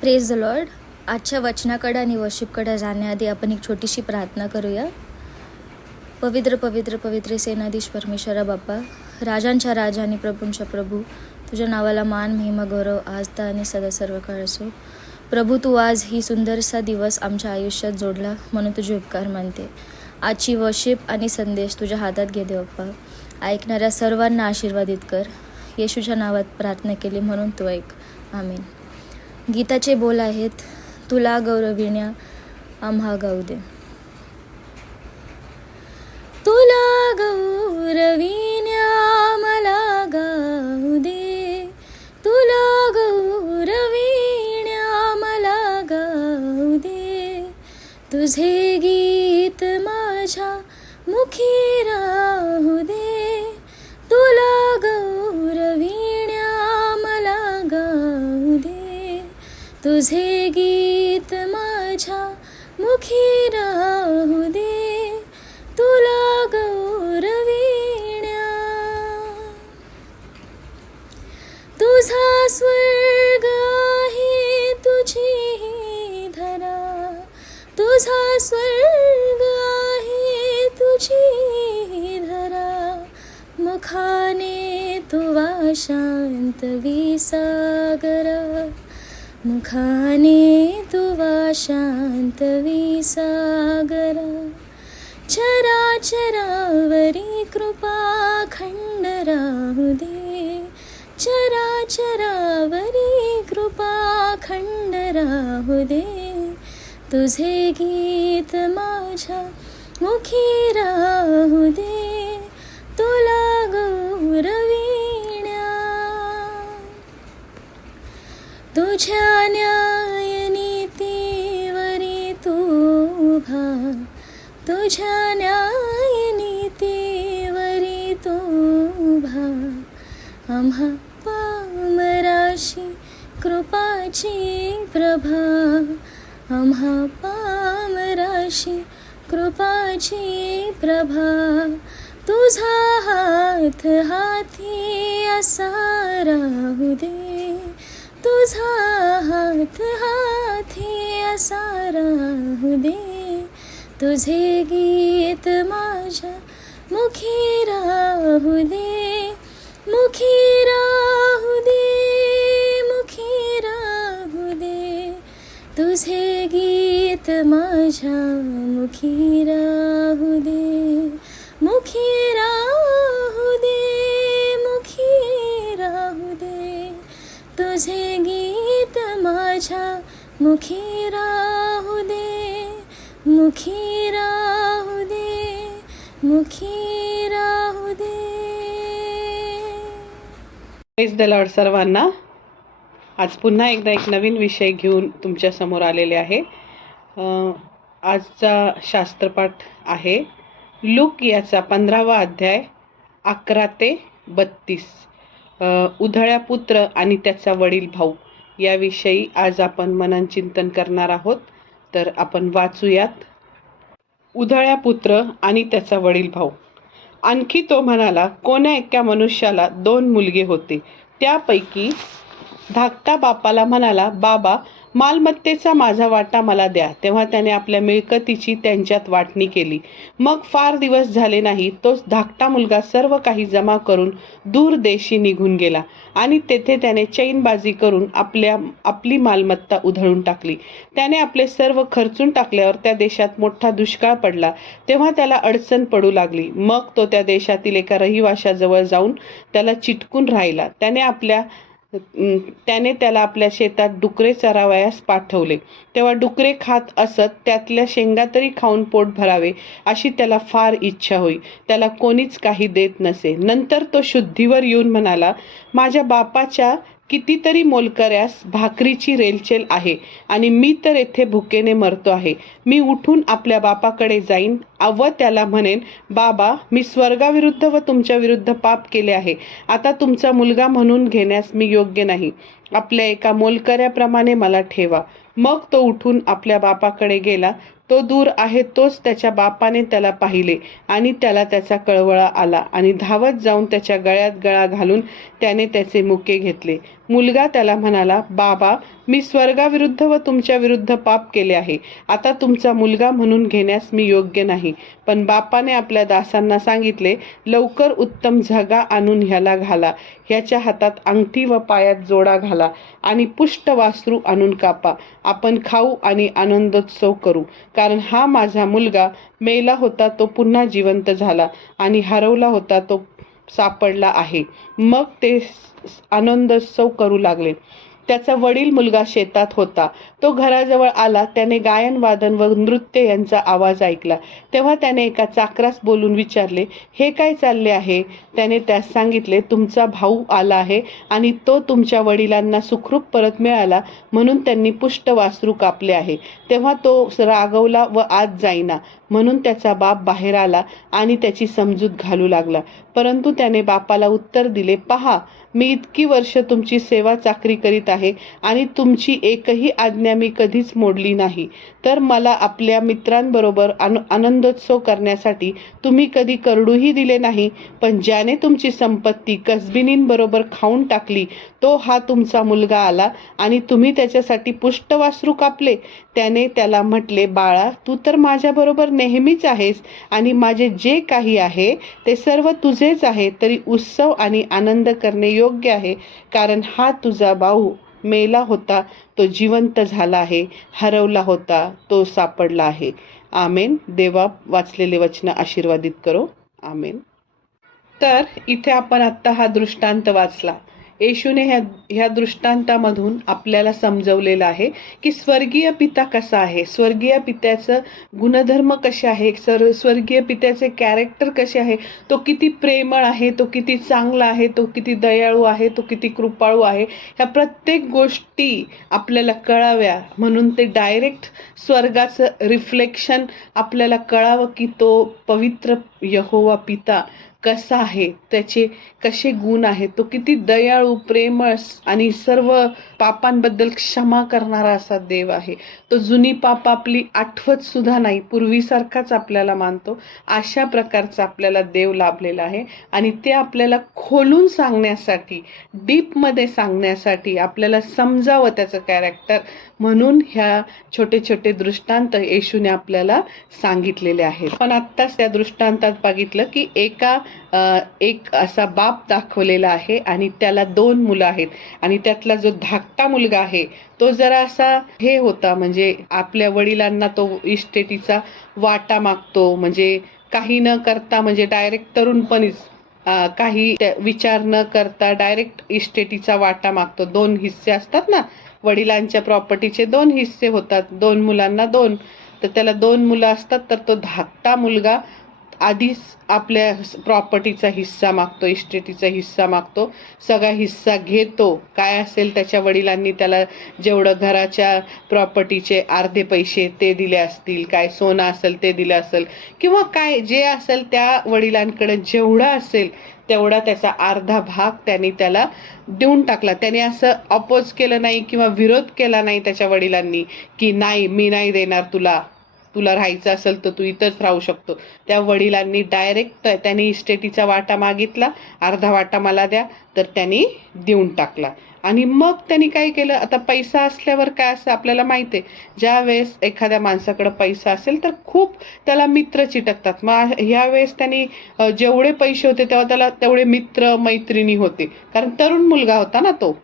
Praise the Lord. आजच्या वचनाकडे आणि वर्शिपकडे जाण्याआधी आपण एक छोटीशी प्रार्थना करूया. पवित्र पवित्र पवित्र सेनाधीश परमेश्वरा बाप्पा, राजांच्या राजा आणि प्रभूंच्या प्रभू, तुझ्या नावाला मान महिमा गौरव आजता आणि सदा सर्व काळ असो. प्रभू, तू आज ही सुंदरसा दिवस आमच्या आयुष्यात जोडला म्हणून तुझे उपकार मानते. आजची वर्शिप आणि संदेश तुझ्या हातात घे दे बाप्पा. ऐकणाऱ्या सर्वांना आशीर्वादित कर. येशूच्या नावात प्रार्थना केली म्हणून तू ऐक. आमीन. गीताचे बोल आहेत, तुला गौरविण्या आम्हा गाऊ दे. तुला गौरविण्या मला गाऊ दे, तुला गौरविण्या मला गाऊ दे. तुझे गीत माझ्या मुखी राहू दे, तुला गौरविण्या मला गाऊ दे. तुझे गीत माझ्या मुखी राहू दे, तुला गौरविण्या. तुझा स्वर्ग आहे तुझी ही धरा, तुझा स्वर्ग आहे तुझी ही धरा. मुखाने तुवा शांत विसागरा, मुखाने तुवा शांत विसागरा. चराचरावरी कृपा खंड राहू दे, चराचरावरी कृपा खंड राहू दे. तुझे गीत माझ्या मुखी राहू दे, तुला गौरविण्या. तुझ्या न्याय नीतीवरी तू उभा, तुझ्या न्याय नीतीवरी तू उभा. आम्हा पामराशी कृपाची प्रभा, आम्हा पामराशी कृपाची प्रभा. तुझा हात हाती असा राहू दे, तुझा हात हाती असा राहू दे. तुझे गीत माझ्या मुखी राहू दे, मुखी राहू दे, मुखी राहू दे. तुझे गीत माझ्या मुखी राहू दे, मुखी राहू दे, मुखी राहू दे. तुझे गीत माझ्या मुखी राहू दे, मुखी राहू दे, मुखी राहू दे. प्रेज द लॉर्ड सर्वांना. आज पुन्हा एकदा एक नवीन विषय घेऊन तुमच्या समोर आलेले आहे. आजचा शास्त्रपाठ आहे लूक याचा 15वा अध्याय 11 ते 32. उधळ्या पुत्र आणि त्याचा वडील भाऊ याविषयी आज आपण मनन चिंतन करणार आहोत. तर आपण वाचूयात. उधळ्या पुत्र आणि त्याचा वडील भाऊ. आणखी तो म्हणाला, कोण्या एका मनुष्याला 2 मुलगे होते. त्यापैकी धाकटा बापाला म्हणाला, बाबा, मालमत्तेचा माझा वाटा मला द्या. तेव्हा त्याने आपल्या मिळकतीची त्यांच्यात वाटणी केली. मग फार दिवस झाले नाही, तोच धाकटा मुलगा सर्व काही जमा करून दूर देशी निघून गेला आणि तेथे त्याने चैनबाजी करून आपली मालमत्ता उधळून टाकली. त्याने आपले सर्व खर्चून टाकल्यावर त्या देशात मोठा दुष्काळ पडला. तेव्हा त्याला अडचण पडू लागली. मग तो त्या देशातील एका रहिवाशाजवळ जाऊन त्याला चिटकून राहिला. त्याने त्याला आपल्या शेतात डुकरे चरावयास पाठवले. तेव्हा डुकरे खात असत. त्यातल्या शेंगा तरी खाऊन पोट भरावे अशी त्याला फार इच्छा होई. त्याला कोणीच काही देत नसे. नंतर तो शुद्धीवर येऊन म्हणाला, माझ्या बापाच्या कितीतरी मोलकऱ्यास भाकरीची रेलचेल आहे आणि मी तर येथे भुकेने मरतो आहे. मी उठून आपल्या बापाकडे जाईन व त्याला म्हणेन, बाबा, मी स्वर्गाविरुद्ध व तुमच्या विरुद्ध पाप केले आहे. आता तुमचा मुलगा म्हणून घेण्यास मी योग्य नाही. आपल्या एका मोलकऱ्याप्रमाणे मला ठेवा. मग तो उठून आपल्या बापाकडे गेला. तो दूर आहे तोच त्याच्या बापाने त्याला पाहिले आणि त्याला त्याचा कळवळा आला आणि धावत जाऊन त्याच्या गळ्यात गळा घालून त्याने त्याचे मुके घेतले. मुलगा त्याला म्हणाला, बाबा, मी स्वर्गाविरुद्ध व तुमच्या विरुद्ध पाप केले आहे. आता तुमचा मुलगा म्हणून घेण्यास मी योग्य नाही. पण बापाने आपल्या दासांना सांगितले, लवकर उत्तम झगा आणून ह्याला घाला. ह्याच्या हातात अंगठी व पायात जोडा घाला आणि पुष्ट वासरू आणून कापा. आपण खाऊ आणि आनंदोत्सव करू. कारण हा माझा मुलगा मेला होता तो पुन्हा जिवंत झाला आणि हरवला होता तो सापडला आहे. मग ते आनंदोत्सव करू लागले. त्याचा वडील मुलगा शेतात होता. तो घराजवळ आला. त्याने गायन वादन व नृत्य यांचा आवाज ऐकला. तेव्हा त्याने एका चाकरास बोलून विचारले, हे काय चालले आहे? त्याने त्यास सांगितले, तुमचा भाऊ आला आहे आणि तो तुमच्या वडिलांना सुखरूप परत मिळाला म्हणून त्यांनी पुष्ट वासरू कापले आहे. तेव्हा तो रागवला व आत जाईना. म्हणून त्याचा बाप बाहेर आला आणि त्याची समजूत घालू लागला. परंतु त्याने बापाला उत्तर दिले, पहा, मी इतकी वर्ष तुमची सेवा चाकरी करीत आहे आणि तुमची एकही आज्ञा मी कधीच मोडली नाही. तर मला आपल्या मित्रांबरोबर आनंदोत्सव करण्यासाठी तुम्ही कधी करडूही दिले नाही. पण ज्याने तुमची संपत्ती कसबिनींबरोबर खाऊन टाकली तो हा तुमचा मुलगा आला आणि तुम्ही त्याच्यासाठी पुष्ट वासरू कापले. त्याने त्याला म्हटले, बाळा, तू तर माझ्याबरोबर नेहमीच आहेस आणि माझे जे काही आहे ते सर्व तुझेच आहे. तरी उत्सव आणि आनंद करणे योग्य आहे, कारण हा तुझा भाऊ मेला होता तो जिवंत झाला आहे, हरवला होता तो सापडला आहे. आमेन. देवा वाचलेले वचन आशीर्वादित करो. आमेन. तर इथे आपण आत्ता हा दृष्टांत वाचला. येशूने ह्या दृष्टांतामधून आपल्याला समजवलेलं आहे की स्वर्गीय पिता कसा आहे, स्वर्गीय पित्याचं गुणधर्म कसे आहे, स्वर्गीय पित्याचे कॅरेक्टर कसे आहे, तो किती प्रेमळ आहे, तो किती चांगला आहे, तो किती दयाळू आहे, तो किती कृपाळू आहे. ह्या प्रत्येक गोष्टी आपल्याला कळाव्या म्हणून ते डायरेक्ट स्वर्गाचं रिफ्लेक्शन आपल्याला कळावं की तो पवित्र यहोवा पिता कसा आहे, त्याचे कसे गुण आहेत, तो किती दयाळू, प्रेमळ आणि सर्व पापांबद्दल क्षमा करणारा असा देव आहे. तो जुनी पाप आपली आठवत सुद्धा नाही, पूर्वीसारखाच आपल्याला मानतो. अशा प्रकारचा आपल्याला देव लाभलेला आहे आणि ते आपल्याला खोलून सांगण्यासाठी, डीपमध्ये सांगण्यासाठी, आपल्याला समजावं त्याचं कॅरेक्टर म्हणून ह्या छोटे छोटे दृष्टांत येशूने आपल्याला सांगितलेले आहेत. पण आत्ताच त्या दृष्टांतात बघितलं की एक असा बाप दाखवलेला आहे आणि त्याला 2 मुलं आहेत आणि त्यातला जो धाकटा मुलगा आहे तो जरा असा हे होता, म्हणजे आपल्या वडिलांना तो इस्टेटीचा वाटा मागतो, म्हणजे काही न करता, म्हणजे डायरेक्ट तरुणपणीच काही विचार न करता डायरेक्ट इस्टेटीचा वाटा मागतो. 2 हिस्से असतात ना, वडिलांच्या प्रॉपर्टीचे 2 हिस्से होतात, 2 मुलांना 2, तर त्याला 2 मुलं असतात. तर तो धाकटा मुलगा आधीच आपल्या प्रॉपर्टीचा हिस्सा मागतो, इस्टेटीचा हिस्सा मागतो, सगळा हिस्सा घेतो. काय असेल त्याच्या वडिलांनी त्याला जेवढं घराच्या प्रॉपर्टीचे अर्धे पैसे ते दिले असतील, काय सोनं असेल ते दिलं असेल, किंवा काय जे असेल त्या वडिलांकडे जेवढं असेल तेवढा त्याचा अर्धा भाग त्यांनी त्याला देऊन टाकला. त्याने असं अपोज केलं नाही किंवा विरोध केला नाही त्याच्या वडिलांनी की नाही, मी नाही देणार, तुला राहायचं असेल तर तू इथंच राहू शकतो. त्या वडिलांनी डायरेक्ट त्यांनी इस्टेटीचा वाटा मागितला, अर्धा वाटा मला द्या, तर त्यांनी देऊन टाकला. आणि मग त्यांनी काय केलं, आता पैसा असल्यावर काय असं आपल्याला माहिती आहे, ज्या वेळेस एखाद्या माणसाकडे पैसा असेल तर खूप त्याला मित्र चिटकतात. मग ह्या वेळेस त्यांनी जेवढे पैसे होते तेव्हा त्याला तेवढे मित्र मैत्रिणी होते, कारण तरुण मुलगा होता ना तो.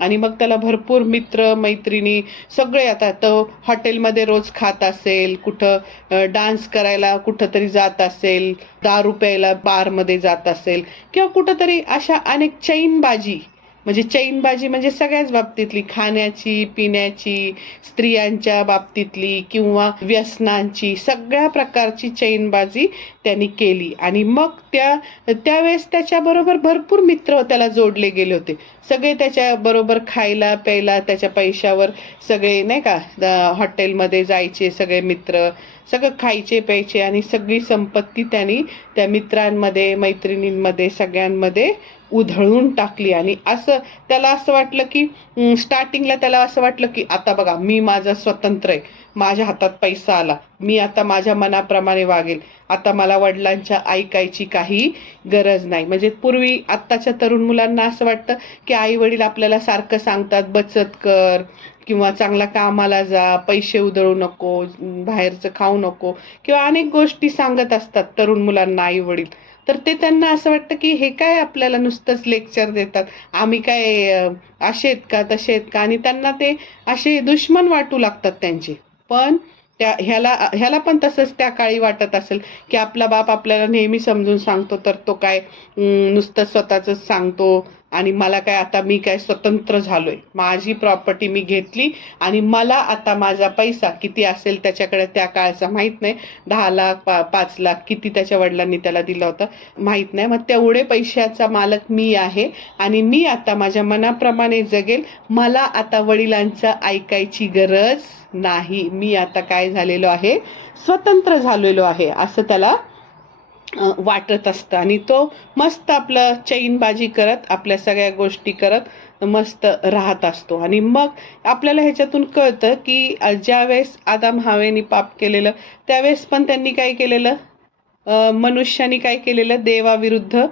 आणि मग त्याला भरपूर मित्र मैत्रिणी सगळे. आता तो हॉटेलमध्ये रोज खात असेल, कुठं डान्स करायला कुठंतरी जात असेल, दारू प्यायला बारमध्ये जात असेल, किंवा कुठंतरी अशा अनेक चैनबाजी म्हणजे सगळ्याच बाबतीतली, खाण्याची, पिण्याची, स्त्रियांच्या बाबतीतली किंवा व्यसनांची, सगळ्या प्रकारची चैनबाजी त्यांनी केली. आणि मग त्यावेळेस त्याच्याबरोबर भरपूर मित्र त्याला जोडले गेले होते. सगळे त्याच्या बरोबर खायला प्यायला त्याच्या पैशावर सगळे नाही का हॉटेलमध्ये जायचे सगळे मित्र, सगळं खायचे प्यायचे आणि सगळी संपत्ती त्यांनी त्या मित्रांमध्ये मैत्रिणींमध्ये सगळ्यांमध्ये उधळून टाकली. आणि असं त्याला असं वाटलं की स्टार्टिंगला त्याला असं वाटलं की आता बघा मी माझं स्वतंत्र आहे, माझ्या हातात पैसा आला, मी आता माझ्या मनाप्रमाणे वागेल, आता मला वडिलांच्या ऐकायची काही गरज नाही. म्हणजे पूर्वी आत्ताच्या तरुण मुलांना असं वाटतं की आई वडील आपल्याला सारखं सांगतात बचत कर किंवा चांगला कामाला जा, पैसे उधळू नको, बाहेरचं खाऊ नको किंवा अनेक गोष्टी सांगत असतात तरुण मुलांना आई वडील. तर ते त्यांना असं वाटतं की हे काय आपल्याला नुसतंच लेक्चर देतात, आम्ही काय असे आहेत का तसे आहेत का, आणि त्यांना ते असे दुश्मन वाटू लागतात त्यांचे. पण ह्याला ह्याला पण तसंच त्या काळी वाटत असेल की आपला बाप आपल्याला नेहमी समजून सांगतो तर तो काय नुसतं स्वतःच सांगतो, आणि मला काय आता मी काय स्वतंत्र झालोय, माझी प्रॉपर्टी मी घेतली आणि मला आता माझा पैसा किती असेल त्याच्याकडे त्या काळचा माहित नाही, 10 लाख 5 लाख किती त्याच्या वडिलांनी त्याला दिला होता माहित नाही, मग तेवढे पैशाचा मालक मी आहे आणि मी आता माझ्या मनाप्रमाणे जगेल, मला आता वडिलांचं ऐकायची गरज नाही, मी आता काय झालेलो आहे, स्वतंत्र झालेलो आहे, असं त्याला वाटत असतं. आणि तो मस्त आपलं चैनबाजी करत आपल्या सगळ्या गोष्टी करत मस्त राहत असतो. आणि मग आपल्याला ह्याच्यातून कळतं की ज्यावेळेस आदम हवेनी पाप केलेलं त्यावेळेस पण त्यांनी काय केलेलं, मनुष्याने काय केलेलं, देवाविरुद्ध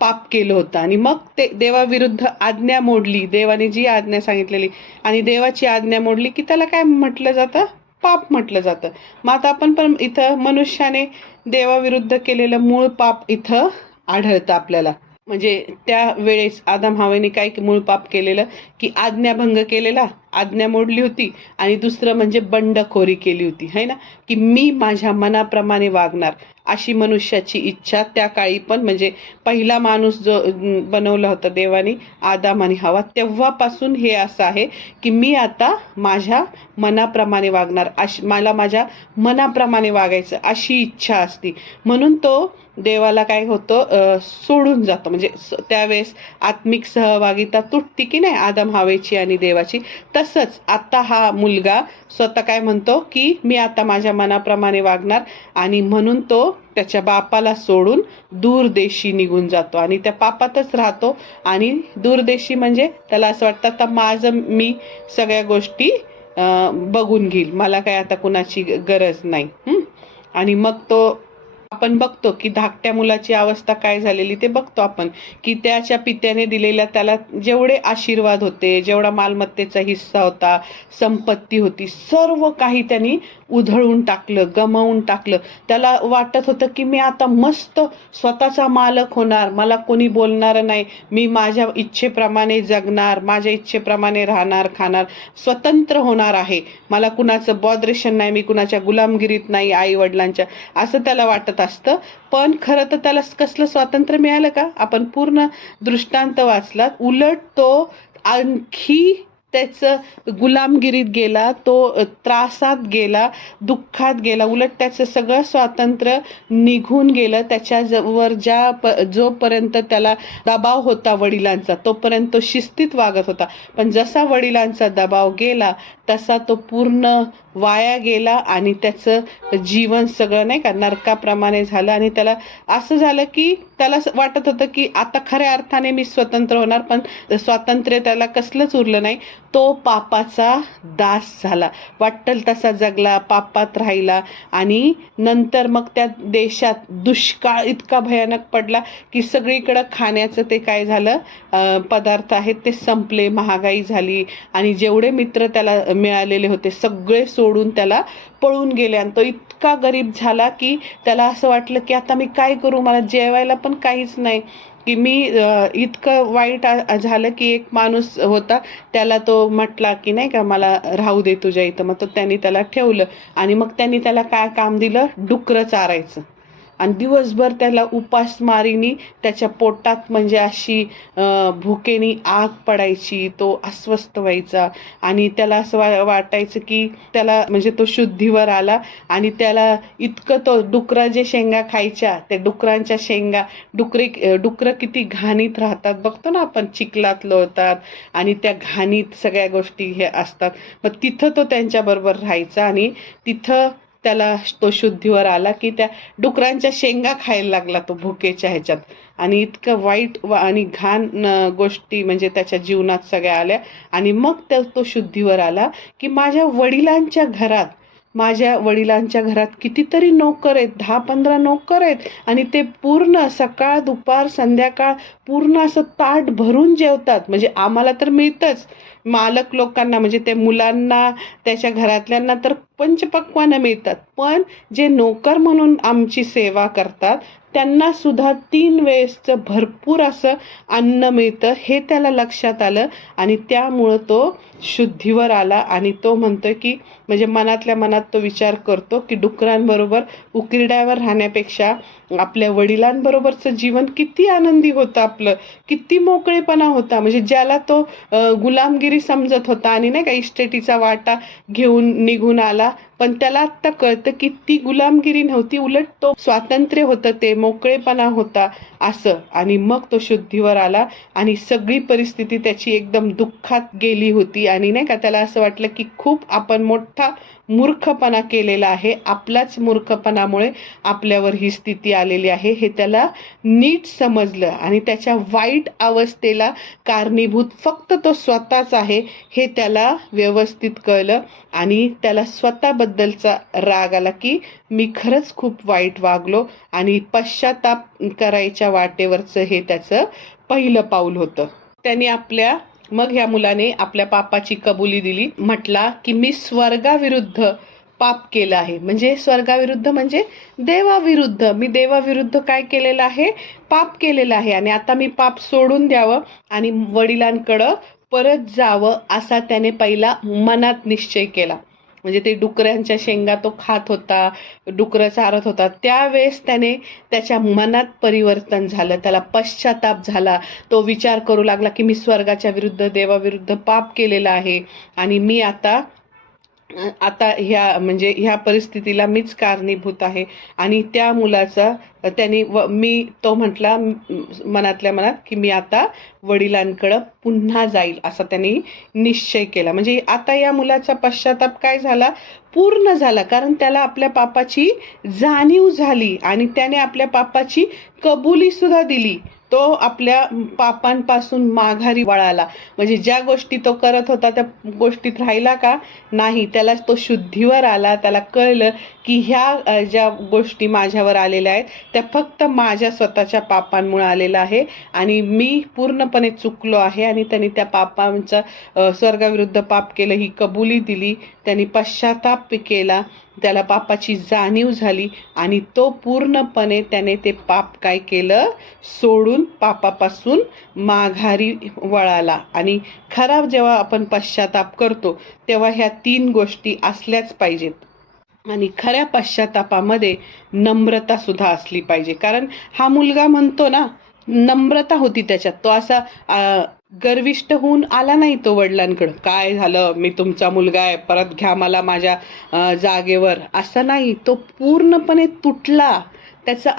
पाप केलं होतं. आणि मग ते देवाविरुद्ध आज्ञा मोडली, देवाने जी आज्ञा सांगितलेली आणि देवाची आज्ञा मोडली की त्याला काय म्हटलं जातं, पाप म्हटलं जातं. मग आता आपण पण इथं मनुष्याने देवाविरुद्ध केलेलं मूळ पाप इथं आढळतं आपल्याला. म्हणजे त्या वेळेस आदम हवेने काय मूळ पाप केलेलं की आज्ञाभंग केलेला, आज्ञा मोडली होती, आणि दुसरं म्हणजे बंडखोरी केली होती, है ना, की मी माझ्या मनाप्रमाणे वागणार अशी मनुष्याची इच्छा त्या काळी पण, म्हणजे पहिला माणूस जो बनवला होता देवाने आदम आणि हवा, तेव्हापासून हे असं आहे की मी आता माझ्या मनाप्रमाणे वागणार, मला माझ्या मनाप्रमाणे वागायचं अशी इच्छा असती. म्हणून तो देवाला काय होतं, सोडून जातो. म्हणजे त्यावेळेस आत्मिक सहभागिता तुटती की नाही आदम हवेची आणि देवाची. तसंच आता हा मुलगा स्वतः काय म्हणतो की मी आता माझ्या मनाप्रमाणे वागणार, आणि म्हणून तो त्याच्या बापाला सोडून दूरदेशी निघून जातो आणि त्या पापातच राहतो. आणि दूरदेशी म्हणजे त्याला असं वाटतं आता माझं मी सगळ्या गोष्टी बघून घेईल, मला काय आता कुणाची गरज नाही. आणि मग तो आपण बघतो की धाकट्या मुलाची अवस्था काय झालेली ते बघतो आपण, की त्याच्या पित्याने दिलेल्या त्याला जेवढे आशीर्वाद होते, जेवढा मालमत्तेचा हिस्सा होता, संपत्ती होती, सर्व काही त्यांनी उधळून टाकलं, गमावून टाकलं. त्याला वाटत होतं की मी आता मस्त स्वतःचा मालक होणार, मला कोणी बोलणार नाही, मी माझ्या इच्छेप्रमाणे जगणार, माझ्या इच्छेप्रमाणे राहणार, खाणार, स्वतंत्र होणार आहे, मला कुणाचं बॉदरेशन नाही, मी कुणाच्या गुलामगिरीत नाही आई वडिलांच्या, असं त्याला वाटत असतं. पण खरं तर त्याला कसलं स्वातंत्र्य मिळालं का, आपण पूर्ण दृष्टांत वाचलात, उलट तो आणखी त्याचं गुलामगिरीत गेला, तो त्रासात गेला, दुःखात गेला, उलट त्याचं सगळं स्वातंत्र्य निघून गेलं. त्याच्यावर जोपर्यंत त्याला दबाव होता वडिलांचा तोपर्यंत तो शिस्तीत वागत होता, पण जसा वडिलांचा दबाव गेला तसा तो पूर्ण वाया गेला आणि त्याचं जीवन सगळं नाही का नरकाप्रमाणे झालं. आणि त्याला असं झालं की त्याला वाटत होतं की आता खऱ्या अर्थाने मी स्वतंत्र होणार, पण स्वातंत्र्य त्याला कसलंच उरलं नाही. तो पापाचा दास झाला, वाटेल तसा जगला, पापात राहिला. आणि नंतर मग त्या देशात दुष्काळ इतका भयानक पडला की सगळीकडं खाण्याचं ते काय झालं, पदार्थ आहेत ते संपले, महागाई झाली, आणि जेवढे मित्र त्याला मिळालेले होते सगळे सोडून त्याला पळून गेले. आणि तो इतका गरीब झाला की त्याला असं वाटलं की आता मी काय करू, मला जेवायला पण काहीच नाही, की मी इतकं वाईट झालं की एक माणूस होता त्याला तो म्हटला की नाही का मला राहू दे तुझ्या इथं, मग तो त्यांनी त्याला ठेवलं. आणि मग त्यांनी त्याला काय काम दिलं, डुकरं चारायचं. आणि दिवसभर त्याला उपासमारीनी त्याच्या पोटात म्हणजे अशी भुकेनी आग पडायची, तो अस्वस्थ व्हायचा. आणि त्याला असं वाटायचं की त्याला म्हणजे तो शुद्धीवर आला, आणि त्याला इतकं तो डुकरं जे शेंगा खायच्या, त्या डुकरांच्या शेंगा, डुकरं किती घाणीत राहतात बघतो ना आपण, चिखलात लोळतात आणि त्या घाणीत सगळ्या गोष्टी हे असतात. मग तिथं तो त्यांच्याबरोबर राहायचा आणि तिथं त्याला तो शुद्धीवर आला की त्या डुकरांच्या शेंगा खायला लागला तो भुकेच्या ह्याच्यात. आणि इतकं वाईट आणि घाण गोष्टी म्हणजे त्याच्या जीवनात सगळ्या आल्या. आणि मग तो शुद्धीवर आला की माझ्या वडिलांच्या घरात कितीतरी नोकर आहेत, 10-15 नोकर आहेत, आणि ते पूर्ण सकाळ दुपार संध्याकाळ पूर्ण असं ताट भरून जेवतात. म्हणजे आम्हाला तर मिळतंच, मालक लोकांना म्हणजे ते मुलांना त्याच्या घरातल्यांना तर पंचपक्वान्न मिळतात, पण जे नोकर म्हणून आमची सेवा करतात त्यांना सुद्धा 3 वेळेसचं भरपूर असं अन्न मिळतं. हे त्याला लक्षात आलं आणि त्यामुळं तो शुद्धीवर आला. आणि तो म्हणतोय की म्हणजे मनातल्या मनात तो विचार करतो की डुकरांबरोबर उकिरड्यावर राहण्यापेक्षा आपल्या वडिलांबरोबरचं जीवन किती आनंदी होतं, आपलं किती मोकळेपणा होता. म्हणजे ज्याला तो गुलामगिरी समजत होता आणि नाही का इस्टेटीचा वाटा घेऊन निघून आला, पण त्याला आता कळतं की ती गुलामगिरी नव्हती, उलट तो स्वातंत्र्य होतं, ते मोकळेपणा होता असं. आणि मग तो शुद्धीवर आला आणि सगळी परिस्थिती त्याची एकदम दुःखात गेली होती. आणि नाही का त्याला असं वाटलं की खूप आपण मोठा मूर्खपणा केलेला आहे, आपल्याच मूर्खपणामुळे आपल्यावर ही स्थिती आलेली आहे हे त्याला नीट समजलं. आणि त्याच्या वाईट अवस्थेला कारणीभूत फक्त तो स्वतःच आहे हे त्याला व्यवस्थित कळलं. आणि त्याला स्वतःबद्दलचा राग आला की मी खरंच खूप वाईट वागलो. आणि पश्चाताप करायच्या वाटेवरचं हे त्याचं पहिलं पाऊल होतं. त्याने मग ह्या मुलाने आपल्या पापाची कबुली दिली, म्हटला की मी स्वर्गाविरुद्ध पाप केलं आहे. म्हणजे स्वर्गाविरुद्ध म्हणजे देवाविरुद्ध, मी देवाविरुद्ध काय केलेलं आहे, पाप केलेलं आहे. आणि आता मी पाप सोडून द्यावं आणि वडिलांकडं परत जावं असा त्याने पहिला मनात निश्चय केला. म्हणजे ते डुकरांच्या शेंगा तो खात होता, डुकरं चारत होता, त्यावेळेस त्याने त्याच्या मनात परिवर्तन झालं, त्याला पश्चाताप झाला. तो विचार करू लागला की मी स्वर्गाच्या विरुद्ध देवाविरुद्ध पाप केलेलं आहे आणि मी आता ह्या परिस्थितीला मीच कारणीभूत आहे. आणि त्या मुलाचा तो म्हटला मनातल्या मनात की मी आता वडिलांकडं पुन्हा जाईल असा त्यांनी निश्चय केला. म्हणजे आता या मुलाचा पश्चाताप काय झाला, पूर्ण झाला, कारण त्याला आपल्या पापाची जाणीव झाली आणि त्याने आपल्या पापाची कबुली सुद्धा दिली. तो आपल्या पापांपासून माघारी वळाला. म्हणजे ज्या गोष्टी तो करत होता त्या गोष्टीत राहिला का नाही, त्याला तो शुद्धीवर आला. त्याला कळलं की ह्या ज्या गोष्टी माझ्यावर आलेल्या आहेत त्या फक्त माझ्या स्वतःच्या पापांमुळे आलेल्या आहे आणि मी पूर्णपणे चुकलो आहे. आणि त्यांनी त्या पापांचा स्वर्गाविरुद्ध पाप केलं ही कबुली दिली, त्यांनी पश्चाताप केला, त्याला पापाची जाणीव झाली आणि तो पूर्णपणे त्याने ते पाप काय केलं, सोडून पापापासून माघारी वळाला. आणि खरा जेव्हा आपण पश्चाताप करतो तेव्हा ह्या 3 गोष्टी असल्याच पाहिजेत. आणि खऱ्या पश्चातापामध्ये नम्रता सुद्धा असली पाहिजे. कारण हा मुलगा म्हणतो ना, नम्रता होती त्याच्यात, तो असा गर्विष्ठ होऊन आला नाही तो वडिलांकडं, काय झालं, मी तुमचा मुलगा आहे, परत घ्या मला माझ्या जागेवर, असं नाही. तो पूर्णपणे तुटला, त्याचं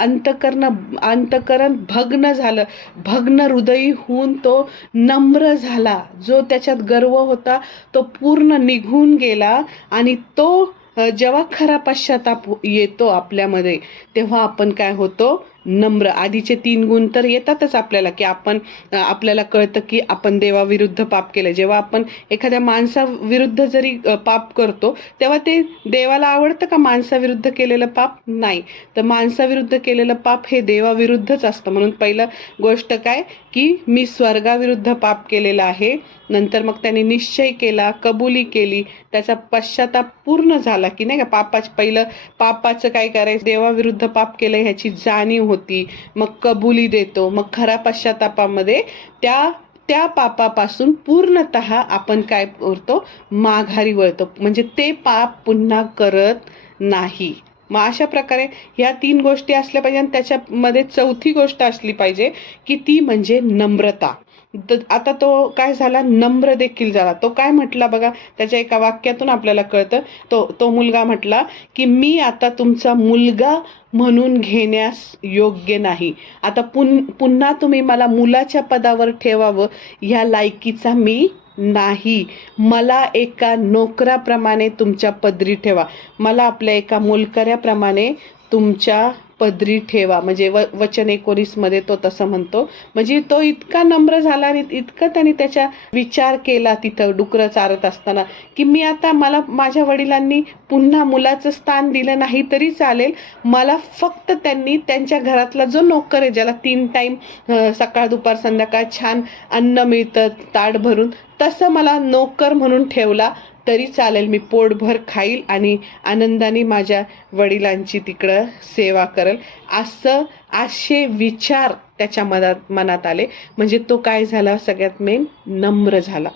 अंतकरण भग्न झालं, भग्न हृदयी होऊन तो नम्र झाला. जो त्याच्यात गर्व होता तो पूर्ण निघून गेला. आणि तो जेव्हा खरा पश्चाताप येतो आपल्यामध्ये तेव्हा आपण काय होतो, नम्र. आधीचे 3 गुण तर येतातच आपल्याला की आपल्याला कळतं की आपण देवाविरुद्ध पाप केलं. जेव्हा आपण एखाद्या माणसाविरुद्ध जरी पाप करतो तेव्हा ते देवाला आवडतं का माणसाविरुद्ध केलेलं पाप? नाही. तर माणसाविरुद्ध केलेलं पाप हे देवाविरुद्धच असतं. म्हणून पहिलं गोष्ट काय की मी स्वर्गाविरुद्ध पाप केलेलं आहे. नंतर मग त्याने निश्चय केला, कबुली केली, त्याचा पश्चाताप पूर्ण झाला की नाही का. पहिलं पापाचं काय करायचं, देवाविरुद्ध पाप केलं ह्याची जाणीव होती, मग कबुली देतो, मग खरा पश्चातापामध्ये त्या पापापासून पूर्णतः आपण काय करतो, माघारी वळतो. म्हणजे ते पाप पुन्हा करत नाही. मग अशा प्रकारे ह्या 3 गोष्टी असल्या पाहिजे. आणि त्याच्यामध्ये 4थी गोष्ट असली पाहिजे की ती म्हणजे नम्रता. आता तो काय झाला, नम्र देखील झाला. तो काय म्हटला बघा, त्याच्या एका वाक्यातून आपल्याला कळतं. तो मुलगा म्हटला की मी आता तुमचा मुलगा म्हणून घेण्यास योग्य नाही. आता पुन्हा तुम्ही मला मुलाच्या पदावर ठेवावं ह्या लायकीचा मी नाही. मला एका नोकराप्रमाणे तुमच्या पदरी ठेवा. मला आपल्या एका मोलकऱ्याप्रमाणे तुमच्या पदरी ठेवा. म्हणजे वचन 19 मध्ये तो तसं म्हणतो. म्हणजे तो इतका नम्र झाला आणि इतकं त्याने त्याचा विचार केला तिथं डुकरं चारत असताना, की मी आता मला माझ्या वडिलांनी पुन्हा मुलाचं स्थान दिलं नाही तरी चालेल. मला फक्त त्यांनी त्यांच्या घरातला जो नोकर आहे, ज्याला 3 टाईम सकाळ दुपार संध्याकाळ छान अन्न मिळतं ताट भरून, तसं मला नोकर म्हणून ठेवला तरी चालेल. मी पोटभर खाईल आणि आनंदाने माझ्या वडिलांची तिकडं सेवा करेल. असे विचार त्याच्या मनात आले. म्हणजे तो काय झाला, सगळ्यात मेन नम्र झाला.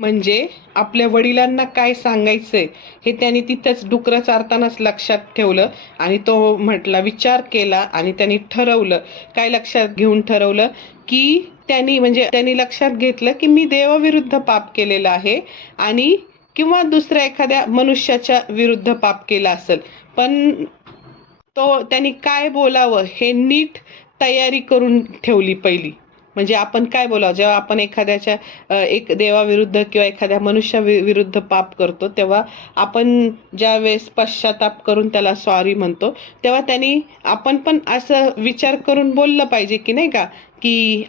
म्हणजे आपल्या वडिलांना काय सांगायचंय हे त्यांनी तिथंच डुकरं चारतानाच लक्षात ठेवलं आणि तो म्हटला, विचार केला आणि त्यांनी ठरवलं. काय लक्षात घेऊन ठरवलं, की त्यांनी लक्षात घेतलं की मी देवाविरुद्ध पाप केलेलं आहे आणि किंवा दुसऱ्या एखाद्या मनुष्याच्या विरुद्ध पाप केलं असेल, पण त्यांनी काय बोलावं हे नीट तयारी करून ठेवली पहिली. म्हणजे आपण काय बोलावं जेव्हा आपण एखाद्याच्या एक देवाविरुद्ध किंवा एखाद्या मनुष्याविरुद्ध पाप करतो, तेव्हा आपण ज्या वेळेस पश्चाताप करून त्याला सॉरी म्हणतो, तेव्हा आपण पण असं विचार करून बोललं पाहिजे की नाही का, की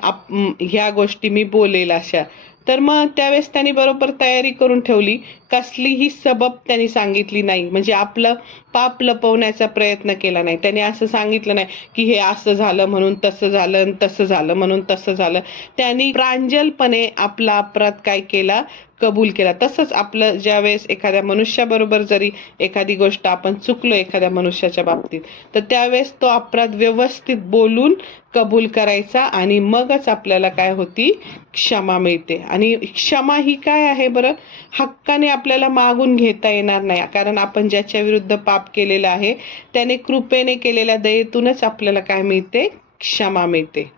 ह्या गोष्टी मी बोलेल अशा. तर मग त्यावेळेस त्यांनी बरोबर तयारी करून ठेवली. कसलीही सबब त्यांनी सांगितली नाही. म्हणजे आपलं पाप लपवण्याचा प्रयत्न केला नाही. त्याने असं सांगितलं नाही की हे असं झालं म्हणून तसं झालं, तसं झालं म्हणून तसं झालं. त्यांनी प्रांजलपणे आपला अपराध काय केला, कबूल केला. तसंच आपलं ज्यावेळेस एखाद्या मनुष्याबरोबर जरी एखादी गोष्ट आपण चुकलो एखाद्या मनुष्याच्या बाबतीत, तर त्यावेळेस तो अपराध व्यवस्थित बोलून कबूल करायचा आणि मगच आपल्याला काय होती, क्षमा मिळते. आणि क्षमा ही काय आहे बरं, हक्काने आपल्याला मागून घेता येणार नाही. कारण आपण ज्याच्या विरुद्ध पाप केलेलं आहे त्याने कृपेने केलेल्या दयेतूनच आपल्याला काय मिळते, क्षमा मिळते.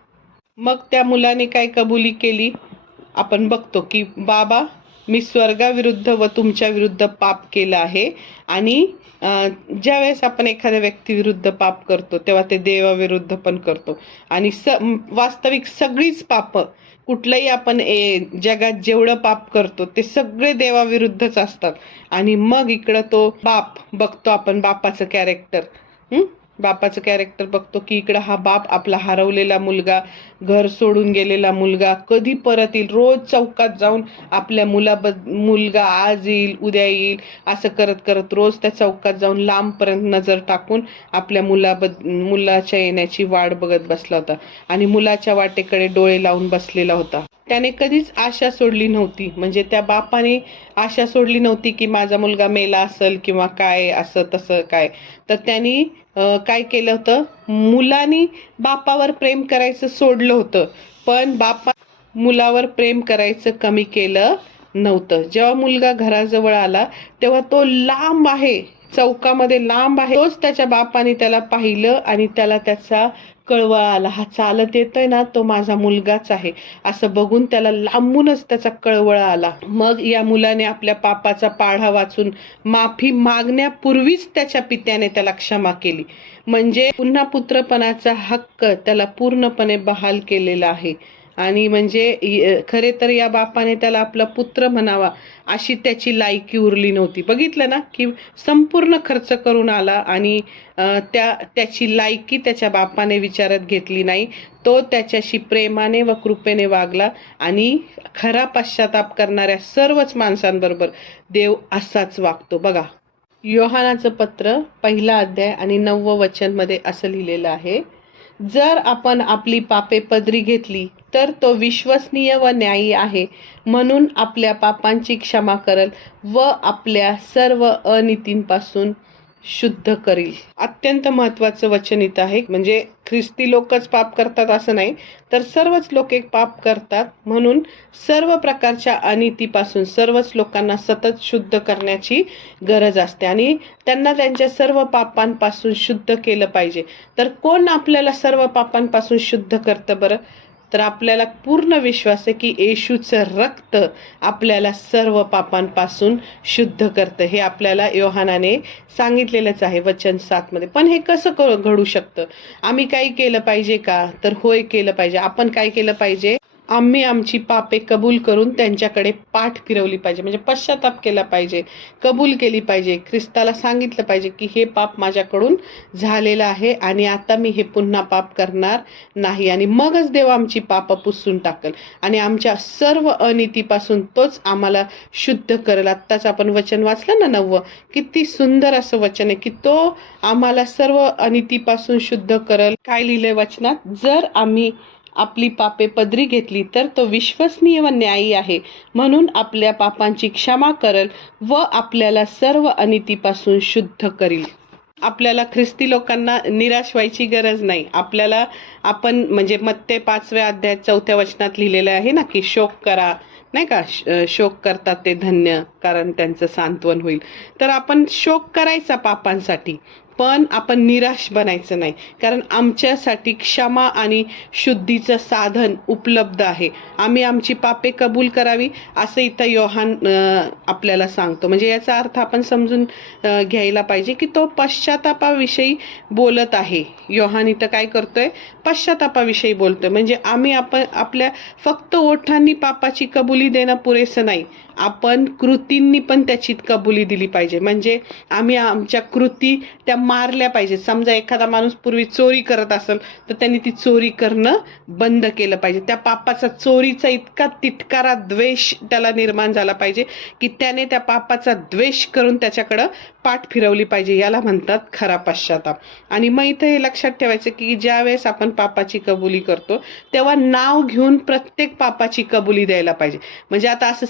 मग त्या मुलाने काय कबुली केली, आपण बघतो की बाबा मी स्वर्गाविरुद्ध व तुमच्या विरुद्ध पाप केलं आहे. आणि ज्या वेळेस आपण एखाद्या व्यक्तीविरुद्ध पाप करतो तेव्हा ते देवाविरुद्ध पण करतो. आणि वास्तविक सगळीच पाप कुठलंही आपण जगात जेवढं पाप करतो ते सगळे देवाविरुद्धच असतात. आणि मग इकडं तो बाप बघतो आपण, बापाचं कॅरेक्टर बघतो की इकडं हा बाप आपला हरवलेला मुलगा, घर सोडून गेलेला मुलगा कधी परत येईल, रोज चौकात जाऊन आपल्या मुलगा आज येईल उद्या येईल असं करत करत रोज त्या चौकात जाऊन लांबपर्यंत नजर टाकून आपल्या मुलाच्या येण्याची वाट बघत बसला होता आणि मुलाच्या वाटेकडे डोळे लावून बसलेला होता. त्याने कधीच आशा सोडली नव्हती. म्हणजे त्या बापाने आशा सोडली नव्हती की माझा मुलगा मेला असेल किंवा काय असं तसं काय. तर त्यांनी काय केलं होतं, मुलांनी बापावर प्रेम करायचं सोडलं होतं, पण बापा मुलावर प्रेम करायचं कमी केलं नव्हतं. जेव्हा मुलगा घराजवळ आला तेव्हा तो लांब आहे, चौकामध्ये लांब आहे, तोच त्याच्या बापाने त्याला पाहिलं आणि त्याला त्याचा कळवळा आला, हा चालत येतोय ना तो माझा मुलगाच आहे असं बघून त्याला लांबूनच त्याचा कळवळा आला. मग या मुलाने आपल्या पापाचा पाढा वाचून माफी मागण्यापूर्वीच त्याच्या पित्याने त्याला क्षमा केली. म्हणजे पुन्हा पुत्रपणाचा हक्क त्याला पूर्णपणे बहाल केलेला आहे. आणि म्हणजे खरे तर या बापाने त्याला आपला पुत्र म्हणावा अशी त्याची लायकी उरली नव्हती. बघितलं ना की संपूर्ण खर्च करून आला आणि त्याची लायकी त्याच्या बापाने विचारात घेतली नाही. तो त्याच्याशी प्रेमाने व कृपेने वागला आणि खरा पश्चाताप करणाऱ्या सर्वच माणसांबरोबर देव असाच वागतो. बघा, योहानाचं पत्र 1 अध्याय आणि 9 वचन मध्ये असं लिहिलेलं आहे, जर आपण आपली पापे पदरी घेतली तर तो विश्वसनीय व न्यायी आहे म्हणून आपल्या पापांची क्षमा करेल व आपल्या सर्व अनीतींपासून शुद्ध करील. अत्यंत महत्वाचं वचन इथं आहे. म्हणजे ख्रिस्ती लोकच पाप करतात असं नाही, तर सर्वच लोक एक पाप करतात. म्हणून सर्व प्रकारच्या अनीतीपासून सर्वच लोकांना सतत शुद्ध करण्याची गरज असते आणि त्यांना त्यांच्या सर्व पापांपासून शुद्ध केलं पाहिजे. तर कोण आपल्याला सर्व पापांपासून शुद्ध करतं बरं? तर आपल्याला पूर्ण विश्वास आहे की येशूचं रक्त आपल्याला सर्व पापांपासून शुद्ध करतं. हे आपल्याला योहानाने सांगितलेलंच आहे वचन 7 मध्ये. पण हे कसं घडू शकतं? आम्ही काही केलं पाहिजे का? तर होय, केलं पाहिजे. आपण काय केलं पाहिजे? आम्ही आमची पापे कबूल करून त्यांच्याकडे पाठ फिरवली पाहिजे, म्हणजे पश्चाताप केला पाहिजे, कबूल केली पाहिजे, ख्रिस्ताला सांगितलं पाहिजे की हे पाप माझ्याकडून झालेलं आहे आणि आता मी हे पुन्हा पाप करणार नाही. आणि मगच देव आमची पाप पुसून टाकल आणि आमच्या सर्व अनितीपासून तोच आम्हाला शुद्ध करेल. आत्ताच आपण वचन वाचलं ना 9, किती सुंदर असं वचन आहे की तो आम्हाला सर्व अनितीपासून शुद्ध करेल. काय लिहिलंय वचनात, जर आम्ही आपली पापे पदरी घेतली तर तो विश्वसनीय व न्यायी आहे, म्हणून आपल्या पापांची क्षमा करेल व आपल्याला सर्व अनितीपासून शुद्ध करील. आपल्याला ख्रिस्ती लोकांना निराश व्हायची गरज नाही. आपल्याला आपण म्हणजे मत्ते 5व्या अध्यायात 4थ्या वचनात लिहिलेलं आहे ना की शोक करा, नाही का, शोक करतात ते धन्य कारण त्यांचं सांत्वन होईल. तर आपण शोक करायचा पापांसाठी, पण आपण निराश बनायचं नाही, कारण आमच्यासाठी क्षमा आणि शुद्धीचं साधन उपलब्ध आहे. आम्ही आमची पापे कबूल करावी असं इथं योहान आपल्याला सांगतो. म्हणजे याचा अर्थ आपण समजून घ्यायला पाहिजे की तो पश्चातापाविषयी बोलत आहे. योहान इथं काय करतोय, पश्चातापाविषयी बोलतोय. म्हणजे आम्ही आपल्या फक्त ओठांनी पापाची कबुली देणं पुरेसं नाही, आपण कृतींनी पण त्याची कबुली दिली पाहिजे. म्हणजे आम्ही आमच्या कृती त्या मारल्या पाहिजे. समजा एखादा माणूस पूर्वी चोरी करत असेल तर त्यांनी ती चोरी करणं बंद केलं पाहिजे. त्या पापाचा, चोरीचा इतका तिटकारा द्वेष त्याला निर्माण झाला पाहिजे की त्याने त्या पापाचा द्वेष करून त्याच्याकडं पाठ फिरवली पाहिजे. याला म्हणतात खरा पश्चाताप. आणि मग इथं हे लक्षात ठेवायचं की ज्या वेळेस आपण पापाची कबुली करतो तेव्हा नाव घेऊन प्रत्येक पापाची कबुली द्यायला पाहिजे. म्हणजे आता असं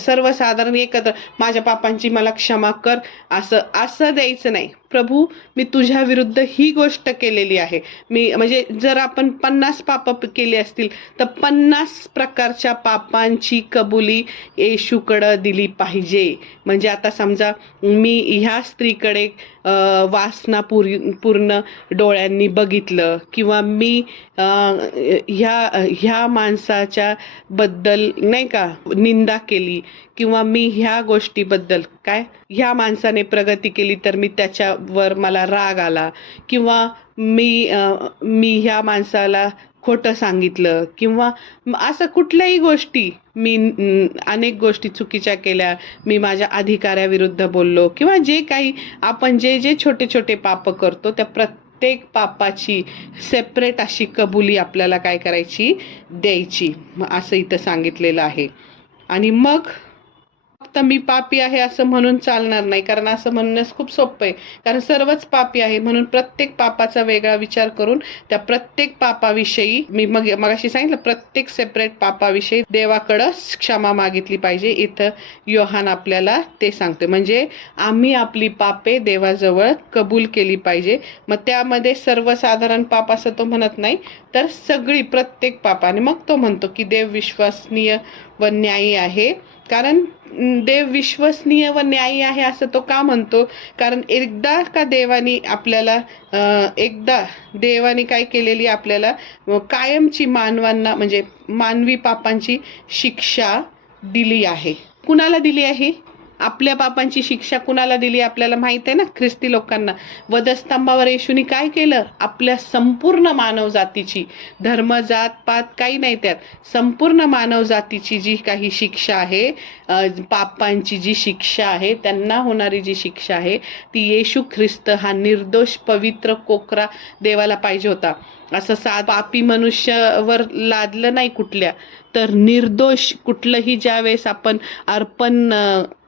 सर्वसाधारण एकत्र माझ्या पापांची मला क्षमा कर असं द्यायचं नाही. प्रभू, मी तुझ्या विरुद्ध ही गोष्ट केलेली आहे. मी म्हणजे जर आपण 50 पाप केली असतील तर 50 प्रकारच्या पापांची कबुली येशूकडं दिली पाहिजे. म्हणजे आता समजा मी ह्या स्त्रीकडे वासनापूर्ण डोळ्यांनी बघितलं, किंवा मी ह्या माणसाच्या बद्दल नाही का निंदा केली, किंवा मी ह्या गोष्टीबद्दल ह्या माणसाने प्रगती केली तर मी त्याच्यावर मला राग आला, किंवा मी ह्या माणसाला खोटं सांगितलं, किंवा असं कुठल्याही गोष्टी मी अनेक गोष्टी चुकीच्या केल्या, मी माझ्या अधिकाऱ्याविरुद्ध बोललो, किंवा जे काही आपण जे छोटे छोटे पाप करतो त्या प्रत्येक पापाची सेपरेट अशी कबुली आपल्याला काय करायची, द्यायची, असं इथं सांगितलेलं आहे. आणि मग फक्त मी पापी आहे असं म्हणून चालणार नाही, कारण असं म्हणणंच खूप सोपं आहे. कारण सर्वच पापी आहे, म्हणून प्रत्येक पापाचा वेगळा विचार करून त्या प्रत्येक पापाविषयी मी मगाशी सांगितलं, प्रत्येक सेपरेट पापाविषयी देवाकडं क्षमा मागितली पाहिजे. इथं योहान आपल्याला ते सांगते. म्हणजे आम्ही आपली पापे देवाजवळ कबूल केली पाहिजे. मग त्यामध्ये सर्वसाधारण पाप असं तो म्हणत नाही, तर सगळी प्रत्येक पाप. आणि मग तो म्हणतो की देव विश्वसनीय व न्यायी आहे. कारण देव विश्वसनीय व न्यायी आहे असं तो का म्हणतो, कारण एकदा का देवानी काय केलेली आपल्याला कायमची मानवांना म्हणजे मानवी पापांची शिक्षा दिली आहे. कुणाला दिली आहे? आपल्या पापांची शिक्षा कुणाला दिली आपल्याला माहित आहे ना, ख्रिस्ती लोकांना. वधस्तंभावर येशूनी काय केलं? आपल्या संपूर्ण मानव जातीची, धर्म जात पात काही नाही, त्यात संपूर्ण मानव जातीची जी काही शिक्षा आहे, पापांची जी शिक्षा आहे, त्यांना होणारी जी शिक्षा आहे ती येशू ख्रिस्त हा निर्दोष पवित्र कोकरा देवाला पाहिजे होता. असं पापी मनुष्यावर लादलं नाही कुठल्या, तर निर्दोष कुठलंही ज्यावेळेस आपण अर्पण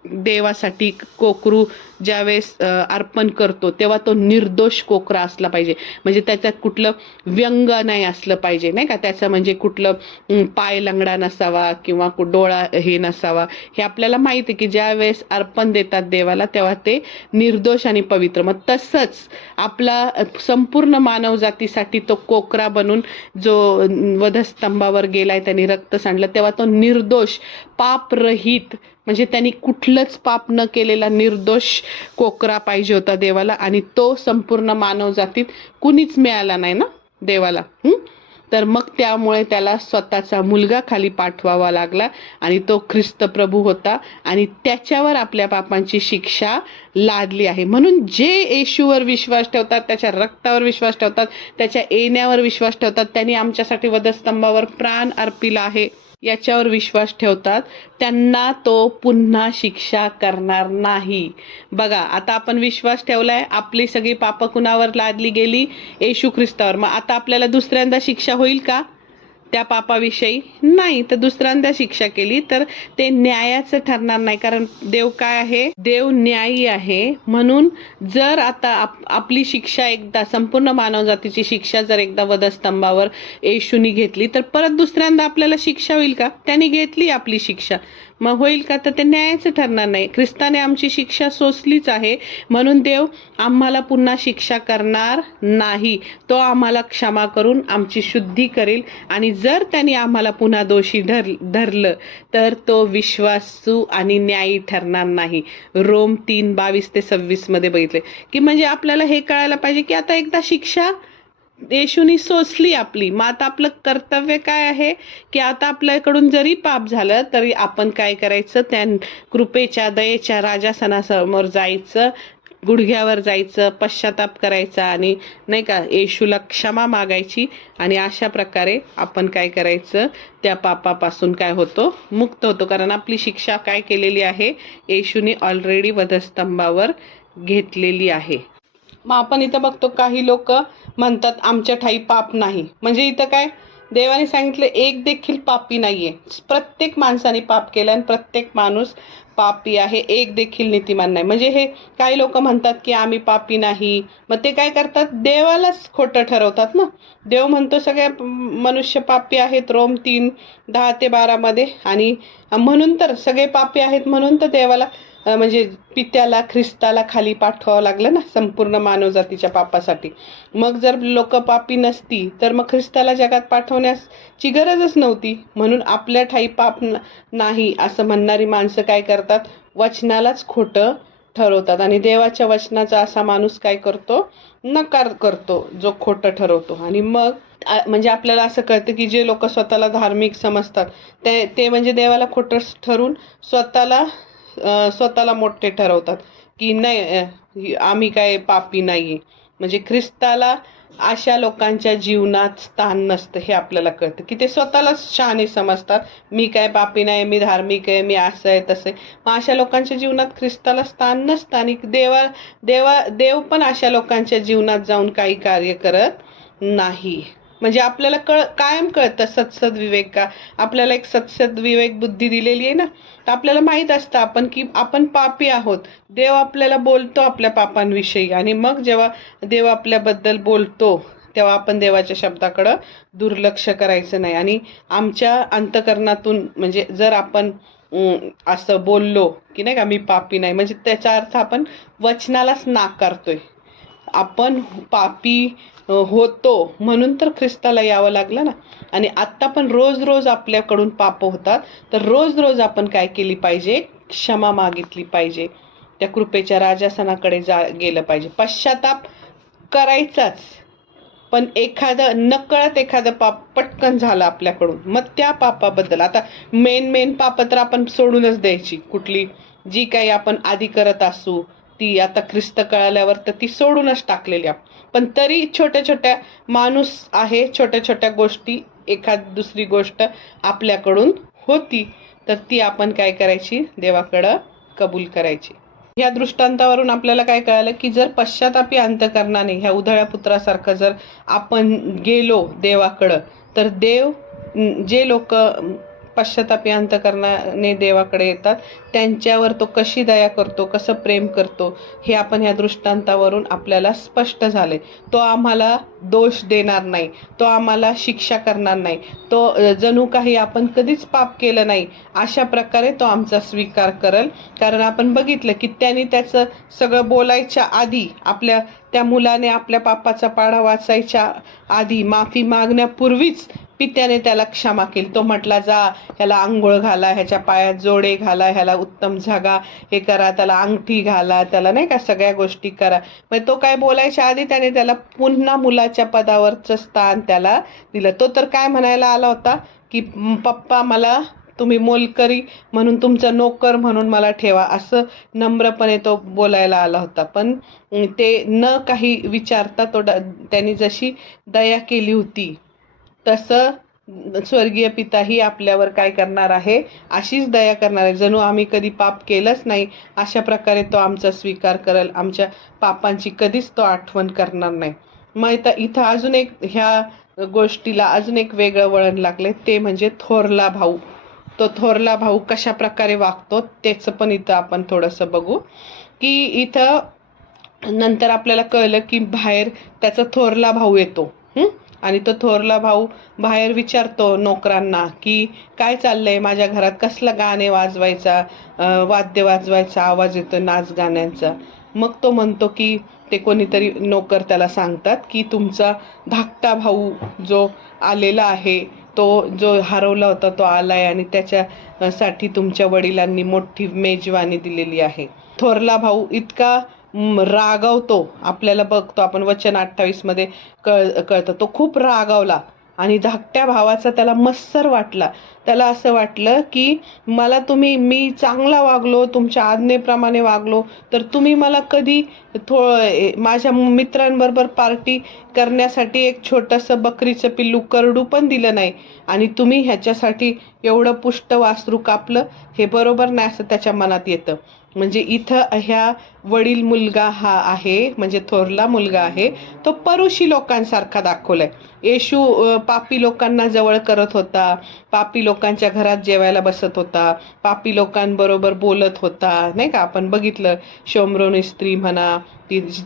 देवासाठी कोकरू ज्यावेळेस अर्पण करतो तेव्हा तो निर्दोष कोकरा असला पाहिजे. म्हणजे त्याच्यात कुठलं व्यंग नाही असलं पाहिजे, नाही का. त्याचं म्हणजे कुठलं पाय लंगडा नसावा किंवा डोळा हे नसावा. हे आपल्याला माहिती आहे की ज्या वेळेस अर्पण देतात देवाला तेव्हा ते निर्दोष आणि पवित्र. मग तसंच आपला संपूर्ण मानव जातीसाठी तो कोकरा बनून जो वधस्तंभावर गेलाय, त्यांनी रक्त सांडलं, तेव्हा तो निर्दोष पापरहित, म्हणजे त्यांनी कुठलंच पाप न केलेला निर्दोष कोकरा पाहिजे होता देवाला. आणि तो संपूर्ण मानव जातीत कुणीच मिळाला नाही ना देवाला. तर मग त्यामुळे त्याला स्वतःचा मुलगा खाली पाठवावा लागला आणि तो ख्रिस्त प्रभू होता आणि त्याच्यावर आपल्या पापांची शिक्षा लादली आहे. म्हणून जे येशूवर विश्वास ठेवतात, त्याच्या रक्तावर विश्वास ठेवतात, त्याच्या येण्यावर विश्वास ठेवतात, त्यांनी आमच्यासाठी वधस्तंभावर प्राण अर्पिला आहे, याच्यावर विश्वास ठेवतात, त्यांना तो पुन्हा शिक्षा करणार नाही. बघा, आता आपण विश्वास ठेवलाय, आपली सगळी पापं कुणावर लादली गेली? येशू ख्रिस्तावर. मग आता आपल्याला दुसऱ्यांदा शिक्षा होईल का त्या पापाविषयी? नाही. तर दुसऱ्यांदा शिक्षा केली तर ते न्यायाचं ठरणार नाही, कारण देव काय आहे? देव न्यायी आहे. म्हणून जर आता आपली शिक्षा एकदा, संपूर्ण मानवजातीची शिक्षा जर एकदा वधस्तंभावर येशूनी घेतली, तर परत दुसऱ्यांदा आपल्याला शिक्षा होईल का? त्यांनी घेतली आपली शिक्षा, मग होईल का? तर ते न्यायाचं ठरणार नाही. ख्रिस्ताने आमची शिक्षा सोसलीच आहे, म्हणून देव आम्हाला पुन्हा शिक्षा करणार नाही. तो आम्हाला क्षमा करून आमची शुद्धी करेल आणि जर त्यांनी आम्हाला पुन्हा दोषी धरलं तर तो विश्वासू आणि न्यायी ठरणार नाही. रोम 3:22-26 मध्ये बघितले की म्हणजे आपल्याला हे कळायला पाहिजे की आता एकदा शिक्षा येशूनी सोसली आपली. मग आता आपलं कर्तव्य काय आहे की आता आपल्याकडून जरी पाप झालं तरी आपण काय करायचं? त्या कृपेच्या, दयेच्या राजासनासमोर जायचं, गुडघ्यावर जायचं, पश्चाताप करायचा आणि नाही का येशूला क्षमा मागायची आणि अशा प्रकारे आपण काय करायचं? त्या पापापासून काय होतो? मुक्त होतो. कारण आपली शिक्षा काय केलेली आहे? येशूने ऑलरेडी वधस्तंभावर घेतलेली आहे. मग आपण इथं बघतो काही लोक म्हणतात आमच्या ठाई पाप नाही. म्हणजे इथं काय देवाने सांगितलं? एक देखील पापी नाहीये. प्रत्येक माणसाने पाप केलं आणि प्रत्येक माणूस पापी आहे, एक देखील नीतिमान नाही. म्हणजे हे काही लोक म्हणतात की आम्ही पापी नाही, मग ते काय करतात? देवालाच खोटं ठरवतात ना. देव म्हणतो सगळे मनुष्य पापी आहेत, रोम 3:10-12 मध्ये. आणि म्हणून तर सगळे पापी आहेत, म्हणून तर देवाला म्हणजे पित्याला, ख्रिस्ताला खाली पाठवावं लागलं ना, संपूर्ण मानवजातीच्या पापासाठी. मग जर लोक पापी नसती तर मग ख्रिस्ताला जगात पाठवण्याची गरजच नव्हती. म्हणून आपल्या ठाई पाप नाही असं म्हणणारी माणसं काय करतात? वचनालाच खोटं ठरवतात आणि देवाच्या वचनाचा असा माणूस काय करतो? नकार करतो, जो खोटं ठरवतो. आणि मग म्हणजे आपल्याला असं कळतं की जे लोक स्वतःला धार्मिक समजतात ते म्हणजे देवाला खोटं ठरून स्वतःला मोठे ठरवतात की नाही आम्ही काय पापी नाहीये. म्हणजे ख्रिस्ताला अशा लोकांच्या जीवनात स्थान नसतं हे आपल्याला कळतं की ते स्वतःला शहाणे समजतात. मी काय पापी नाही, मी धार्मिक आहे, मी असं आहे तसं आहे. मग अशा लोकांच्या जीवनात ख्रिस्ताला स्थान नसतं आणि देव पण अशा लोकांच्या जीवनात जाऊन काही कार्य करत नाही. म्हणजे आपल्याला कायम कळतं सत्सद विवेक का? आपल्याला एक सत्सद विवेक बुद्धी दिलेली आहे ना. तर आपल्याला माहित असतं की आपण पापी आहोत. देव आपल्याला बोलतो आपल्या पापांविषयी आणि मग जेव्हा देव आपल्याबद्दल बोलतो तेव्हा आपण देवाच्या शब्दाकडं दुर्लक्ष करायचं नाही. आणि आमच्या अंतकरणातून म्हणजे जर आपण असं बोललो की नाही का मी पापी नाही, म्हणजे त्याचा अर्थ आपण वचनालाच नाकारतोय. आपण पापी होतो म्हणून तर ख्रिस्ताला यावं लागलं ना. आणि आत्ता पण रोज रोज आपल्याकडून पाप होतात, तर रोज रोज आपण काय केली पाहिजे? क्षमा मागितली पाहिजे, त्या कृपेच्या राजासनाकडे गेलं पाहिजे, पश्चाताप करायचाच. पण नकळत एखादं पाप पटकन झालं आपल्याकडून, मग त्या पापाबद्दल आता मेन पाप तर आपण सोडूनच द्यायची. कुठली जी काही आपण आधी करत असू ती आता ख्रिस्त कळाल्यावर तर ती सोडूनच टाकलेली. पण तरी छोट्या छोट्या माणूस आहे, छोट्या छोट्या गोष्टी, एखाद दुसरी गोष्ट आपल्याकडून होती तर ती आपण काय करायची? देवाकडं कबूल करायची. ह्या दृष्टांतावरून आपल्याला काय कळालं की जर पश्चातापी अंतकरणाने ह्या उधळ्या पुत्रासारखं जर आपण गेलो देवाकडं, तर देव जे लोक पश्चातापी अंतकरणाने देवाकडे येतात त्यांच्यावर तो कशी दया करतो, कसं प्रेम करतो हे आपण ह्या दृष्टांतावरून आपल्याला स्पष्ट झाले. तो आम्हाला दोष देणार नाही, तो आम्हाला शिक्षा करणार नाही, तो जणू काही आपण कधीच पाप केलं नाही अशा प्रकारे तो आमचा स्वीकार करेल. कारण आपण बघितलं की त्यांनी त्याचं सगळं बोलायच्या आधी, त्या मुलाने आपल्या पापाचा पाढा वाचायच्या आधी, माफी मागण्यापूर्वीच पित्याने त्याला क्षमा केली. तो म्हटला, जा ह्याला आंघोळ घाला, ह्याच्या पायात जोडे घाला, ह्याला उत्तम झागा हे करा, त्याला अंगठी घाला, त्याला नाही का सगळ्या गोष्टी करा. मग तो काय बोलायच्या आधी त्याने त्याला पुन्हा मुलाच्या पदावरचं स्थान त्याला दिलं. तो तर काय म्हणायला आला होता की पप्पा मला तुम्ही मोलकरी म्हणून, तुमचा नोकर म्हणून मला ठेवा, असं नम्रपणे तो बोलायला आला होता. पण ते न काही विचारता त्यांनी जशी दया केली होती तसं स्वर्गीय पिताही आपल्यावर काय करणार आहे, अशीच दया करणार आहे. जणू आम्ही कधी पाप केलंच नाही अशा प्रकारे तो आमचा स्वीकार करेल. आमच्या पापांची कधीच तो आठवण करणार नाही. मग इथं अजून एक, ह्या गोष्टीला अजून एक वेगळं वळण लागले, ते म्हणजे थोरला भाऊ. तो थोरला भाऊ कशा प्रकारे वागतो त्याचं पण इथं आपण थोडंसं बघू. की इथं नंतर आपल्याला कळलं की बाहेर त्याचा थोरला भाऊ येतो. आणि तो थोरला भाऊ बाहेर विचारतो नोकरांना की काय चाललंय माझ्या घरात, कसलं गाणे वाजवायचा, वाद्य वाजवायचा आवाज येतो नाच गाण्यांचा. मग तो म्हणतो की ते कोणीतरी नोकर त्याला सांगतात की तुमचा धाकटा भाऊ जो आलेला आहे, तो जो हरवला होता तो आलाय आणि त्याच्यासाठी तुमच्या वडिलांनी मोठी मेजवानी दिलेली आहे. थोरला भाऊ इतका रागावतो, आपल्याला बघतो आपण वचन 28 मध्ये कळतं तो खूप रागावला. आणि धाकट्या भावाचा त्याला मत्सर वाटला. त्याला असं वाटलं की मी चांगला वागलो, तुमच्या आज्ञेप्रमाणे वागलो, तर तुम्ही मला कधी माझ्या मित्रांबरोबर पार्टी करण्यासाठी एक छोटंसं बकरीचं पिल्लू करडू पण दिलं नाही, आणि तुम्ही ह्याच्यासाठी एवढं पुष्ट वासरू कापलं, हे बरोबर नाही असं त्याच्या मनात येतं. म्हणजे इथं ह्या वडील मुलगा हा आहे, म्हणजे थोरला मुलगा आहे, तो परुषी लोकांसारखा दाखवलाय. येशू पापी लोकांना जवळ करत होता, पापी लोकांच्या घरात जेवायला बसत होता, पापी लोकांबरोबर बोलत होता, नाही का. आपण बघितलं शोमरोनी स्त्री म्हणा,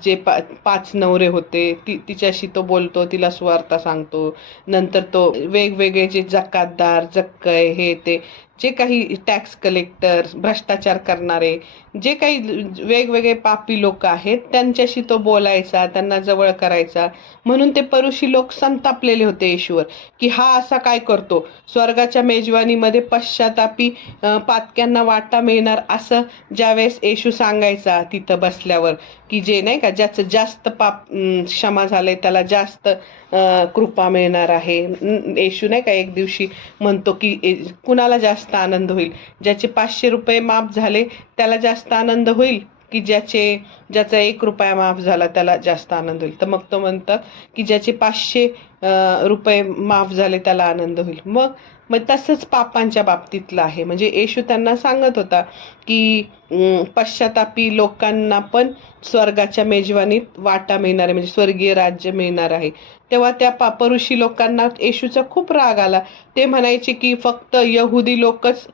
जे 5 नवरे होते तिच्याशी तो बोलतो, तिला सुवार्ता सांगतो. नंतर तो वेगवेगळे जे जकातदार, जक्कय, हे ते जे काही टॅक्स कलेक्टर, भ्रष्टाचार करणारे, जे काही वेगवेगळे पापी लोक आहेत त्यांच्याशी तो बोलायचा, त्यांना जवळ करायचा. म्हणून ते परुषी लोक संतापलेले होते येशूवर की हा असा काय करतो. स्वर्गाच्या मेजवानीमध्ये पश्चातापी पातक्यांना वाटा मिळणार असं ज्यावेळेस येशू सांगायचा तिथं बसल्यावर, की जे नाही का ज्याचं जास्त पाप क्षमा झालंय त्याला जास्त कृपा मिळणार आहे. येशू नाही का एक दिवशी म्हणतो की कुणाला जास्त आनंद होईल, ज्याचे 500 रुपये माफ झाले त्याला जास्त आनंद होईल की ज्याचा 1 रुपया माफ झाला त्याला जास्त आनंद होईल. तर मग तो म्हणतात की ज्याचे 500 रुपये माफ झाले त्याला आनंद होईल. मग तसंच पापांच्या बाबतीतलं आहे. म्हणजे येशू त्यांना सांगत होता की पश्चातापी लोकांना पण स्वर्गाच्या मेजवानीत वाटा मिळणार आहे, म्हणजे स्वर्गीय राज्य मिळणार आहे. तेव्हा त्या परुषी लोकांना येशूचा खूप राग आला. ते म्हणायचे की फक्त यहुदी लोकच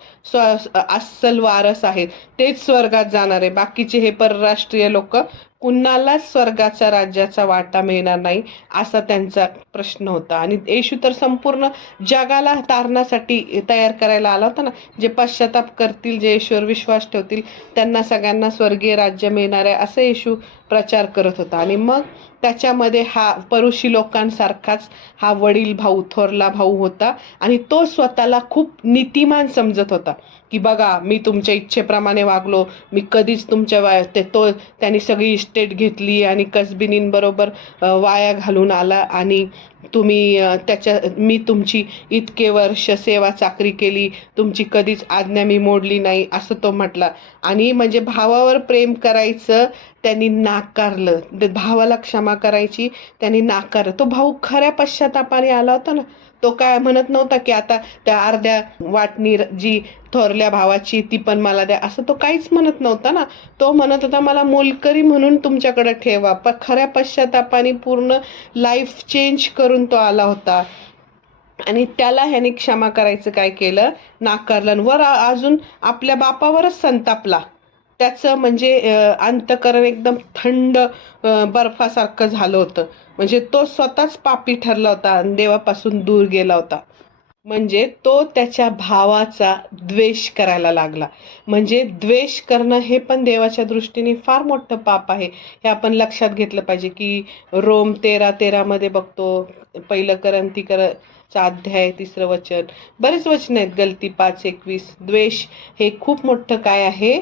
अस्सल वारस आहेत, तेच स्वर्गात जाणार आहे, बाकीचे हे परराष्ट्रीय लोक कुणालाच स्वर्गाच्या राज्याचा वाटा मिळणार नाही, असा त्यांचा प्रश्न होता. आणि येशू तर संपूर्ण जगाला तारण्यासाठी तयार करायला आला होता ना. जे पश्चाताप करतील, जे येशूवर विश्वास ठेवतील त्यांना सगळ्यांना स्वर्गीय राज्य मिळणार आहे असं येशू प्रचार करत होता. आणि मग त्याच्यामध्ये हा परुषी लोकांसारखाच हा वडील भाऊ, थोरला भाऊ होता. आणि तो स्वतःला खूप नीतिमान समजत होता की बघा मी तुमच्या इच्छेप्रमाणे वागलो, मी कधीच तुमच्या त्यांनी सगळी इस्टेट घेतली आणि कसबिनींबरोबर वाया घालून आला, आणि मी तुमची इतके वर्ष सेवा चाकरी केली, तुमची कधीच आज्ञा मी मोडली नाही असं तो म्हटला. आणि म्हणजे भावावर प्रेम करायचं त्यांनी नाकारलं, भावाला क्षमा करायची त्यांनी नाकारलं. तो भाऊ खऱ्या पश्चातापाने आला होता ना. तो काय म्हणत नव्हता की आता त्या अर्ध्या वाटणी जी थोरल्या भावाची ती पण मला द्या, असं तो काहीच म्हणत नव्हता ना. तो म्हणत होता मला मोलकरी म्हणून तुमच्याकडे ठेवा. पण खऱ्या पश्चातापाने पूर्ण लाईफ चेंज करून तो आला होता. आणि त्याला ह्याने क्षमा करायचं काय केलं, नाकारलं. वर अजून आपल्या बापावरच संतापला. त्याचं म्हणजे अंतःकरण एकदम थंड बर्फासारखं झालं होतं. म्हणजे तो स्वतःच पापी ठरला होता आणि देवापासून दूर गेला होता. म्हणजे तो त्याच्या भावाचा द्वेष करायला लागला. म्हणजे द्वेष करणं हे पण देवाच्या दृष्टीने फार मोठं पाप आहे. हे आपण लक्षात घेतलं पाहिजे की रोम 13:13 मध्ये बघतो, 1 करंथीकरचा अध्याय 3 वचन, बरेच वचन आहेत, गलती 5:21. द्वेष हे खूप मोठं काय आहे,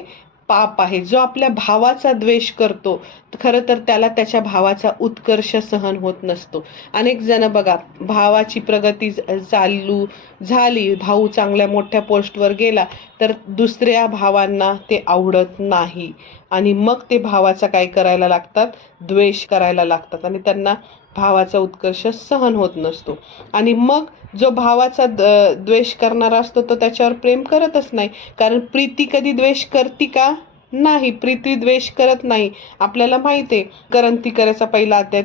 पाप आहे. जो आपल्या भावाचा द्वेष करतो खरं तर त्याला त्याच्या भावाचा उत्कर्ष सहन होत नसतो. अनेक जण बघा, भावाची प्रगती चालू झाली, भाऊ चांगल्या मोठ्या पोस्टवर गेला तर दुसऱ्या भावांना ते आवडत नाही आणि मग ते भावाचा काय करायला लागतात, द्वेष करायला लागतात आणि त्यांना भावाचा उत्कर्ष सहन होत नसतो. आणि मग जो भावाचा द्वेष करणारा असतो तो त्याच्यावर प्रेम करतच नाही. कारण प्रीती कधी द्वेष करते का? नाही, प्रीती द्वेष करत नाही. आपल्याला माहिती आहे, करंथीकराचा 1 अध्याय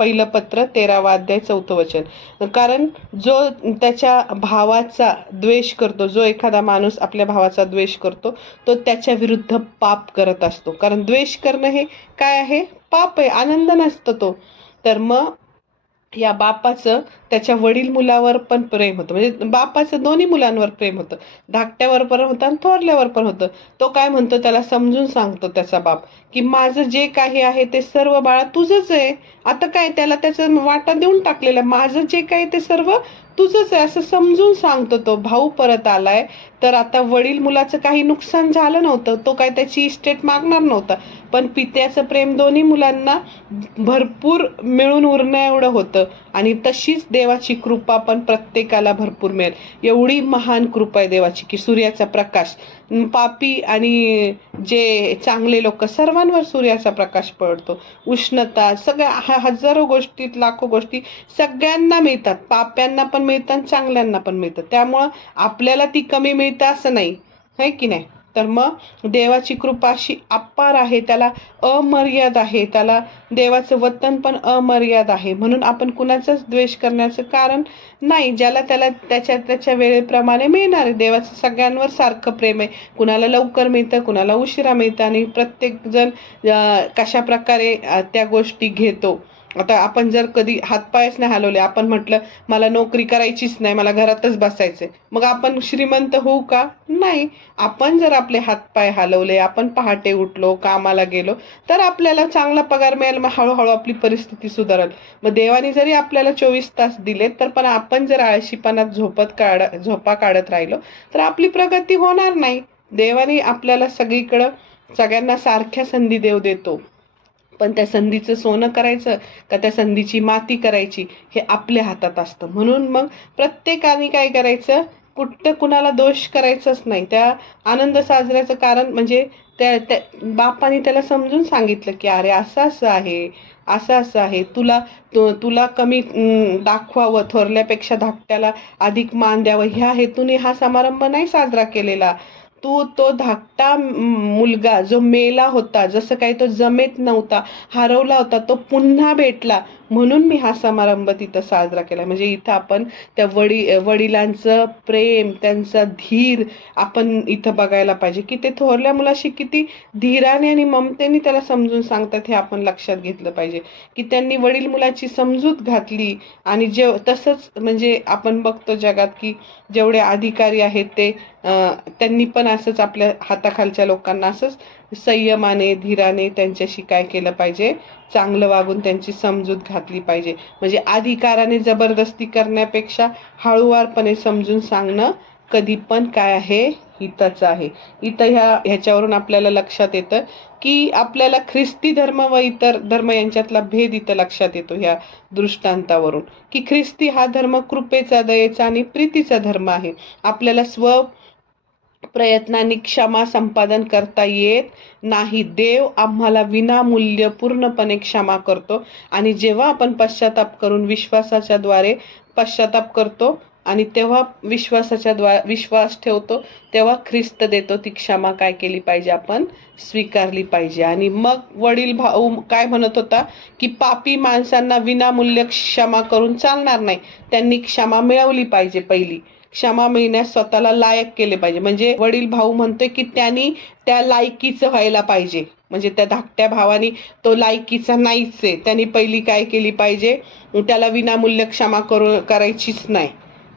1 पत्र 13 अध्याय 4 वचन. कारण जो त्याच्या भावाचा द्वेष करतो, जो एखादा माणूस आपल्या भावाचा द्वेष करतो तो त्याच्या विरुद्ध पाप करत असतो. कारण द्वेष करणं हे काय आहे, पाप आहे, आनंद नसतो तो. तर मग या बापाचं त्याच्या वडील मुलावर पण प्रेम होतं, म्हणजे बापाचं दोन्ही मुलांवर प्रेम होतं, धाकट्यावर पण होतं आणि थोरल्यावर पण होतं. तो काय म्हणतो, त्याला समजून सांगतो त्याचा बाप की माझं जे काही आहे ते सर्व बाळा तुझंच आहे. आता काय, त्याला त्याचं वाटा देऊन टाकलेलं, माझं जे काही ते सर्व तुझंच आहे असं समजून सांगतो. तो भाऊ परत आलाय तर आता वडील मुलाचं काही नुकसान झालं नव्हतं, तो काय त्याची इस्टेट मागणार नव्हता, पण पित्याचं प्रेम दोन्ही मुलांना भरपूर मिळून उरण्या एवढं होतं. आणि तशीच देवाची कृपा पण प्रत्येकाला भरपूर मिळेल, एवढी महान कृपा आहे देवाची की सूर्याचा प्रकाश पापी आणि जे चांगले लोक सर्वांवर सूर्याचा प्रकाश पडतो. उष्णता, सगळ्या हजारो गोष्टीत लाखो गोष्टी सगळ्यांना मिळतात, पाप्यांना पण मिळतात, चांगल्यांना पण मिळतात. त्यामुळं आपल्याला ती कमी मिळतं असं नाही, है की नाही. तर मग देवाची कृपा अशी अपार आहे, त्याला अमर्याद आहे, त्याला देवाचं वतन पण अमर्याद आहे. म्हणून आपण कुणाचाच द्वेष करण्याचं कारण नाही. ज्याला त्याला त्याच्या वेळेप्रमाणे मिळणार आहे. देवाचं सगळ्यांवर सारखं प्रेम आहे, कुणाला लवकर मिळतं, कुणाला उशिरा मिळतं आणि प्रत्येक जण कशा प्रकारे त्या गोष्टी घेतो. आता आपण जर कधी हातपायच नाही हलवले, आपण म्हटलं मला नोकरी करायचीच नाही, मला घरातच बसायचंय, मग आपण श्रीमंत होऊ का? नाही. आपण जर आपले हातपाय हलवले, आपण पहाटे उठलो, कामाला गेलो तर आपल्याला चांगला पगार मिळेल, मग हळूहळू आपली परिस्थिती सुधारेल. मग देवाने जरी आपल्याला 24 तास दिले तर पण आपण जर आळशीपणात झोपा काढत राहिलो तर आपली प्रगती होणार नाही. देवाने आपल्याला सगळीकडं सगळ्यांना सारख्या संधी देतो, पण त्या संधीचं सोनं करायचं का त्या संधीची माती करायची हे आपल्या हातात असतं. म्हणून मग प्रत्येकाने काय करायचं, कुठं कुणाला दोष करायचंच नाही. त्या आनंद साजऱ्याचं कारण म्हणजे त्या बापाने त्याला समजून सांगितलं की अरे असं असं आहे, असं असं आहे, तुला कमी दाखवावं, थोरल्यापेक्षा धाकट्याला अधिक मान द्यावं, ह्या हेतूने हा समारंभ नाही साजरा केलेला. तो धाकटा मुलगा जो मेला होता, जसं काही तो जमेत नव्हता, हरवला होता, तो पुन्हा भेटला म्हणून मी हा समारंभ तिथं साजरा केला. म्हणजे इथं आपण त्या वडिलांचं प्रेम, त्यांचा धीर आपण इथं बघायला पाहिजे की ते थोरल्या मुलाशी किती धीराने आणि ममतेने त्याला समजून सांगतात, हे आपण लक्षात घेतलं पाहिजे की त्यांनी वडील मुलाची समजूत घातली. आणि तसंच म्हणजे आपण बघतो जगात की जेवढे अधिकारी आहेत ते त्यांनी पण असंच आपल्या हाताखालच्या लोकांना असंच संयमाने, धीराने त्यांच्याशी काय केलं पाहिजे, चांगलं वागून त्यांची समजूत घातली पाहिजे. म्हणजे अधिकाराने जबरदस्ती करण्यापेक्षा हळूवारपणे समजून सांगणं कधी पण काय आहे, हिताचं आहे. इथं ह्याच्यावरून आपल्याला लक्षात येतं की आपल्याला ख्रिस्ती धर्म व इतर धर्म यांच्यातला भेद इथं लक्षात येतो ह्या दृष्टांतावरून की ख्रिस्ती हा धर्म कृपेचा, दयेचा आणि प्रीतीचा धर्म आहे. आपल्याला प्रयत्नांनी क्षमा संपादन करता येत नाही. देव आम्हाला विनामूल्य पूर्णपणे क्षमा करतो आणि जेव्हा आपण पश्चाताप करून विश्वासाच्या द्वारे पश्चाताप करतो आणि तेव्हा विश्वास ठेवतो, तेव्हा ख्रिस्त देतो ती क्षमा काय केली पाहिजे, आपण स्वीकारली पाहिजे. आणि मग वडील भाऊ काय म्हणत होता की पापी माणसांना विनामूल्य क्षमा करून चालणार नाही, त्यांनी क्षमा मिळवली पाहिजे. पहिली क्षमा मिळण्यास स्वतःला लायक केले पाहिजे. म्हणजे वडील भाऊ म्हणतोय की त्यांनी त्या लायकीचं व्हायला पाहिजे. म्हणजे त्या धाकट्या भावानी तो लायकीचा नाहीच आहे, त्यांनी पहिली काय केली पाहिजे, त्याला विनामूल्य क्षमा करायचीच नाही.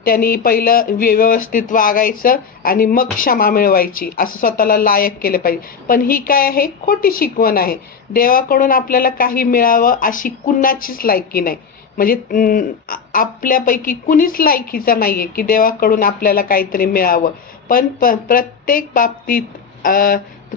त्यांनी पहिलं व्यवस्थित वागायचं आणि मग क्षमा मिळवायची, असं स्वतःला लायक केलं पाहिजे. पण ही काय आहे, खोटी शिकवण आहे. देवाकडून आपल्याला काही मिळावं अशी कुणाचीच लायकी नाही. म्हणजे आपल्यापैकी कुणीच लायकीचा नाहीये की देवाकडून आपल्याला काहीतरी मिळावं. पण प्रत्येक बाबतीत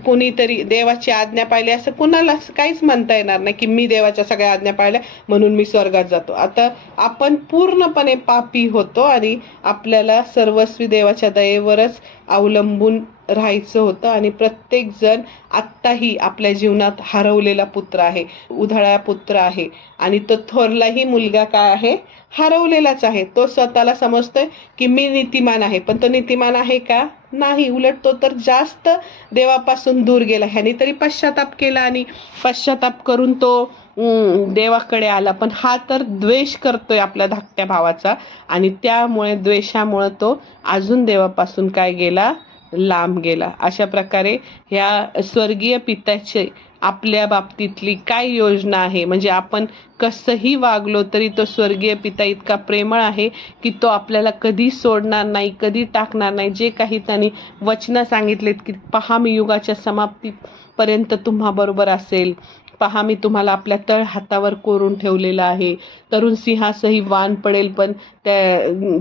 कोणीतरी देवाची आज्ञा पाळली असं कुणाला काहीच म्हणता येणार नाही की मी देवाच्या सगळ्या आज्ञा पाळल्या म्हणून मी स्वर्गात जातो. आता आपण पूर्णपणे पापी होतो आणि आपल्याला सर्वस्वी देवाच्या दयेवरच अवलंबून राहायचं होतं. आणि प्रत्येक जण आत्ताही आपल्या जीवनात हरवलेला पुत्र आहे, उधळा पुत्र आहे. आणि तो थोरलाही मुलगा काय आहे, हरवलेलाच आहे. तो स्वतःला समजतोय की मी नीतिमान आहे, पण तो नीतिमान आहे का, नाही. उलट तो तर जास्त देवापासून दूर गेला. ह्याने तरी पश्चाताप केला आणि पश्चाताप करून तो देवाकडे आला. पण हा तर द्वेष करतोय आपल्या धाकट्या भावाचा आणि त्यामुळे द्वेषामुळे तो अजून देवापासून काय गेला, लांब गेला. अशा प्रकारे ह्या स्वर्गीय पित्याचे आपल्या बाबतीतली काय योजना आहे, म्हणजे आपण कसंही वागलो तरी तो स्वर्गीय पिता इतका प्रेमळ आहे की तो आपल्याला कधी सोडणार नाही, कधी टाकणार नाही. जे काही त्यांनी वचनं सांगितलेत की पहा मी युगाच्या समाप्तीपर्यंत तुम्हाबरोबर असेल, पहा मी तुम्हाला आपल्या तळ हातावर कोरून ठेवलेलं आहे. तरुण सिंहासही वान पडेल, पण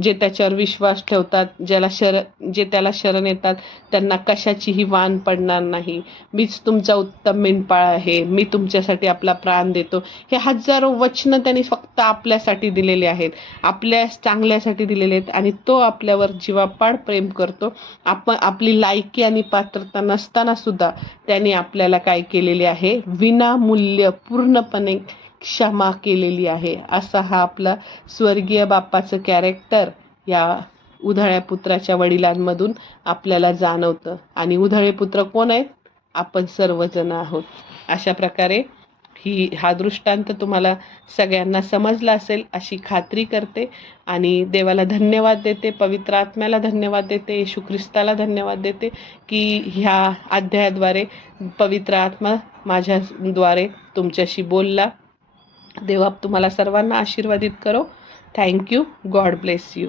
जे त्याच्यावर विश्वास ठेवतात, जे त्याला शरण येतात त्यांना कशाचीही वान पडणार नाही. मीच तुमचा उत्तम मेंढपाळ आहे, मी तुमच्यासाठी आपला प्राण देतो. हे हजारो वचनं त्यांनी फक्त आपल्यासाठी दिलेले आहेत, आपल्या चांगल्यासाठी दिलेले आहेत. आणि तो आपल्यावर जीवापाड प्रेम करतो. आपली लायकी आणि पात्रता नसताना सुद्धा त्यांनी आपल्याला काय केलेले आहे, विनामूल्य पूर्णपणे क्षमा केलेली आहे. असा हा आपला स्वर्गीय बाप्पाचं कॅरेक्टर या उधळ्या पुत्राच्या वडिलांमधून आपल्याला जाणवतं. आणि उधळे पुत्र कोण आहेत, आपण सर्वजण आहोत. अशा प्रकारे हा दृष्टांत तुम्हाला सगळ्यांना समजला असेल अशी खात्री करते आणि देवाला धन्यवाद देते, पवित्र आत्म्याला धन्यवाद देते, येशू ख्रिस्ताला धन्यवाद देते की ह्या अध्यायाद्वारे पवित्र आत्मा माझ्याद्वारे तुमच्याशी बोलला. देवा तुम्हाला सर्वांना आशीर्वादित करो. थँक्यू. God bless you.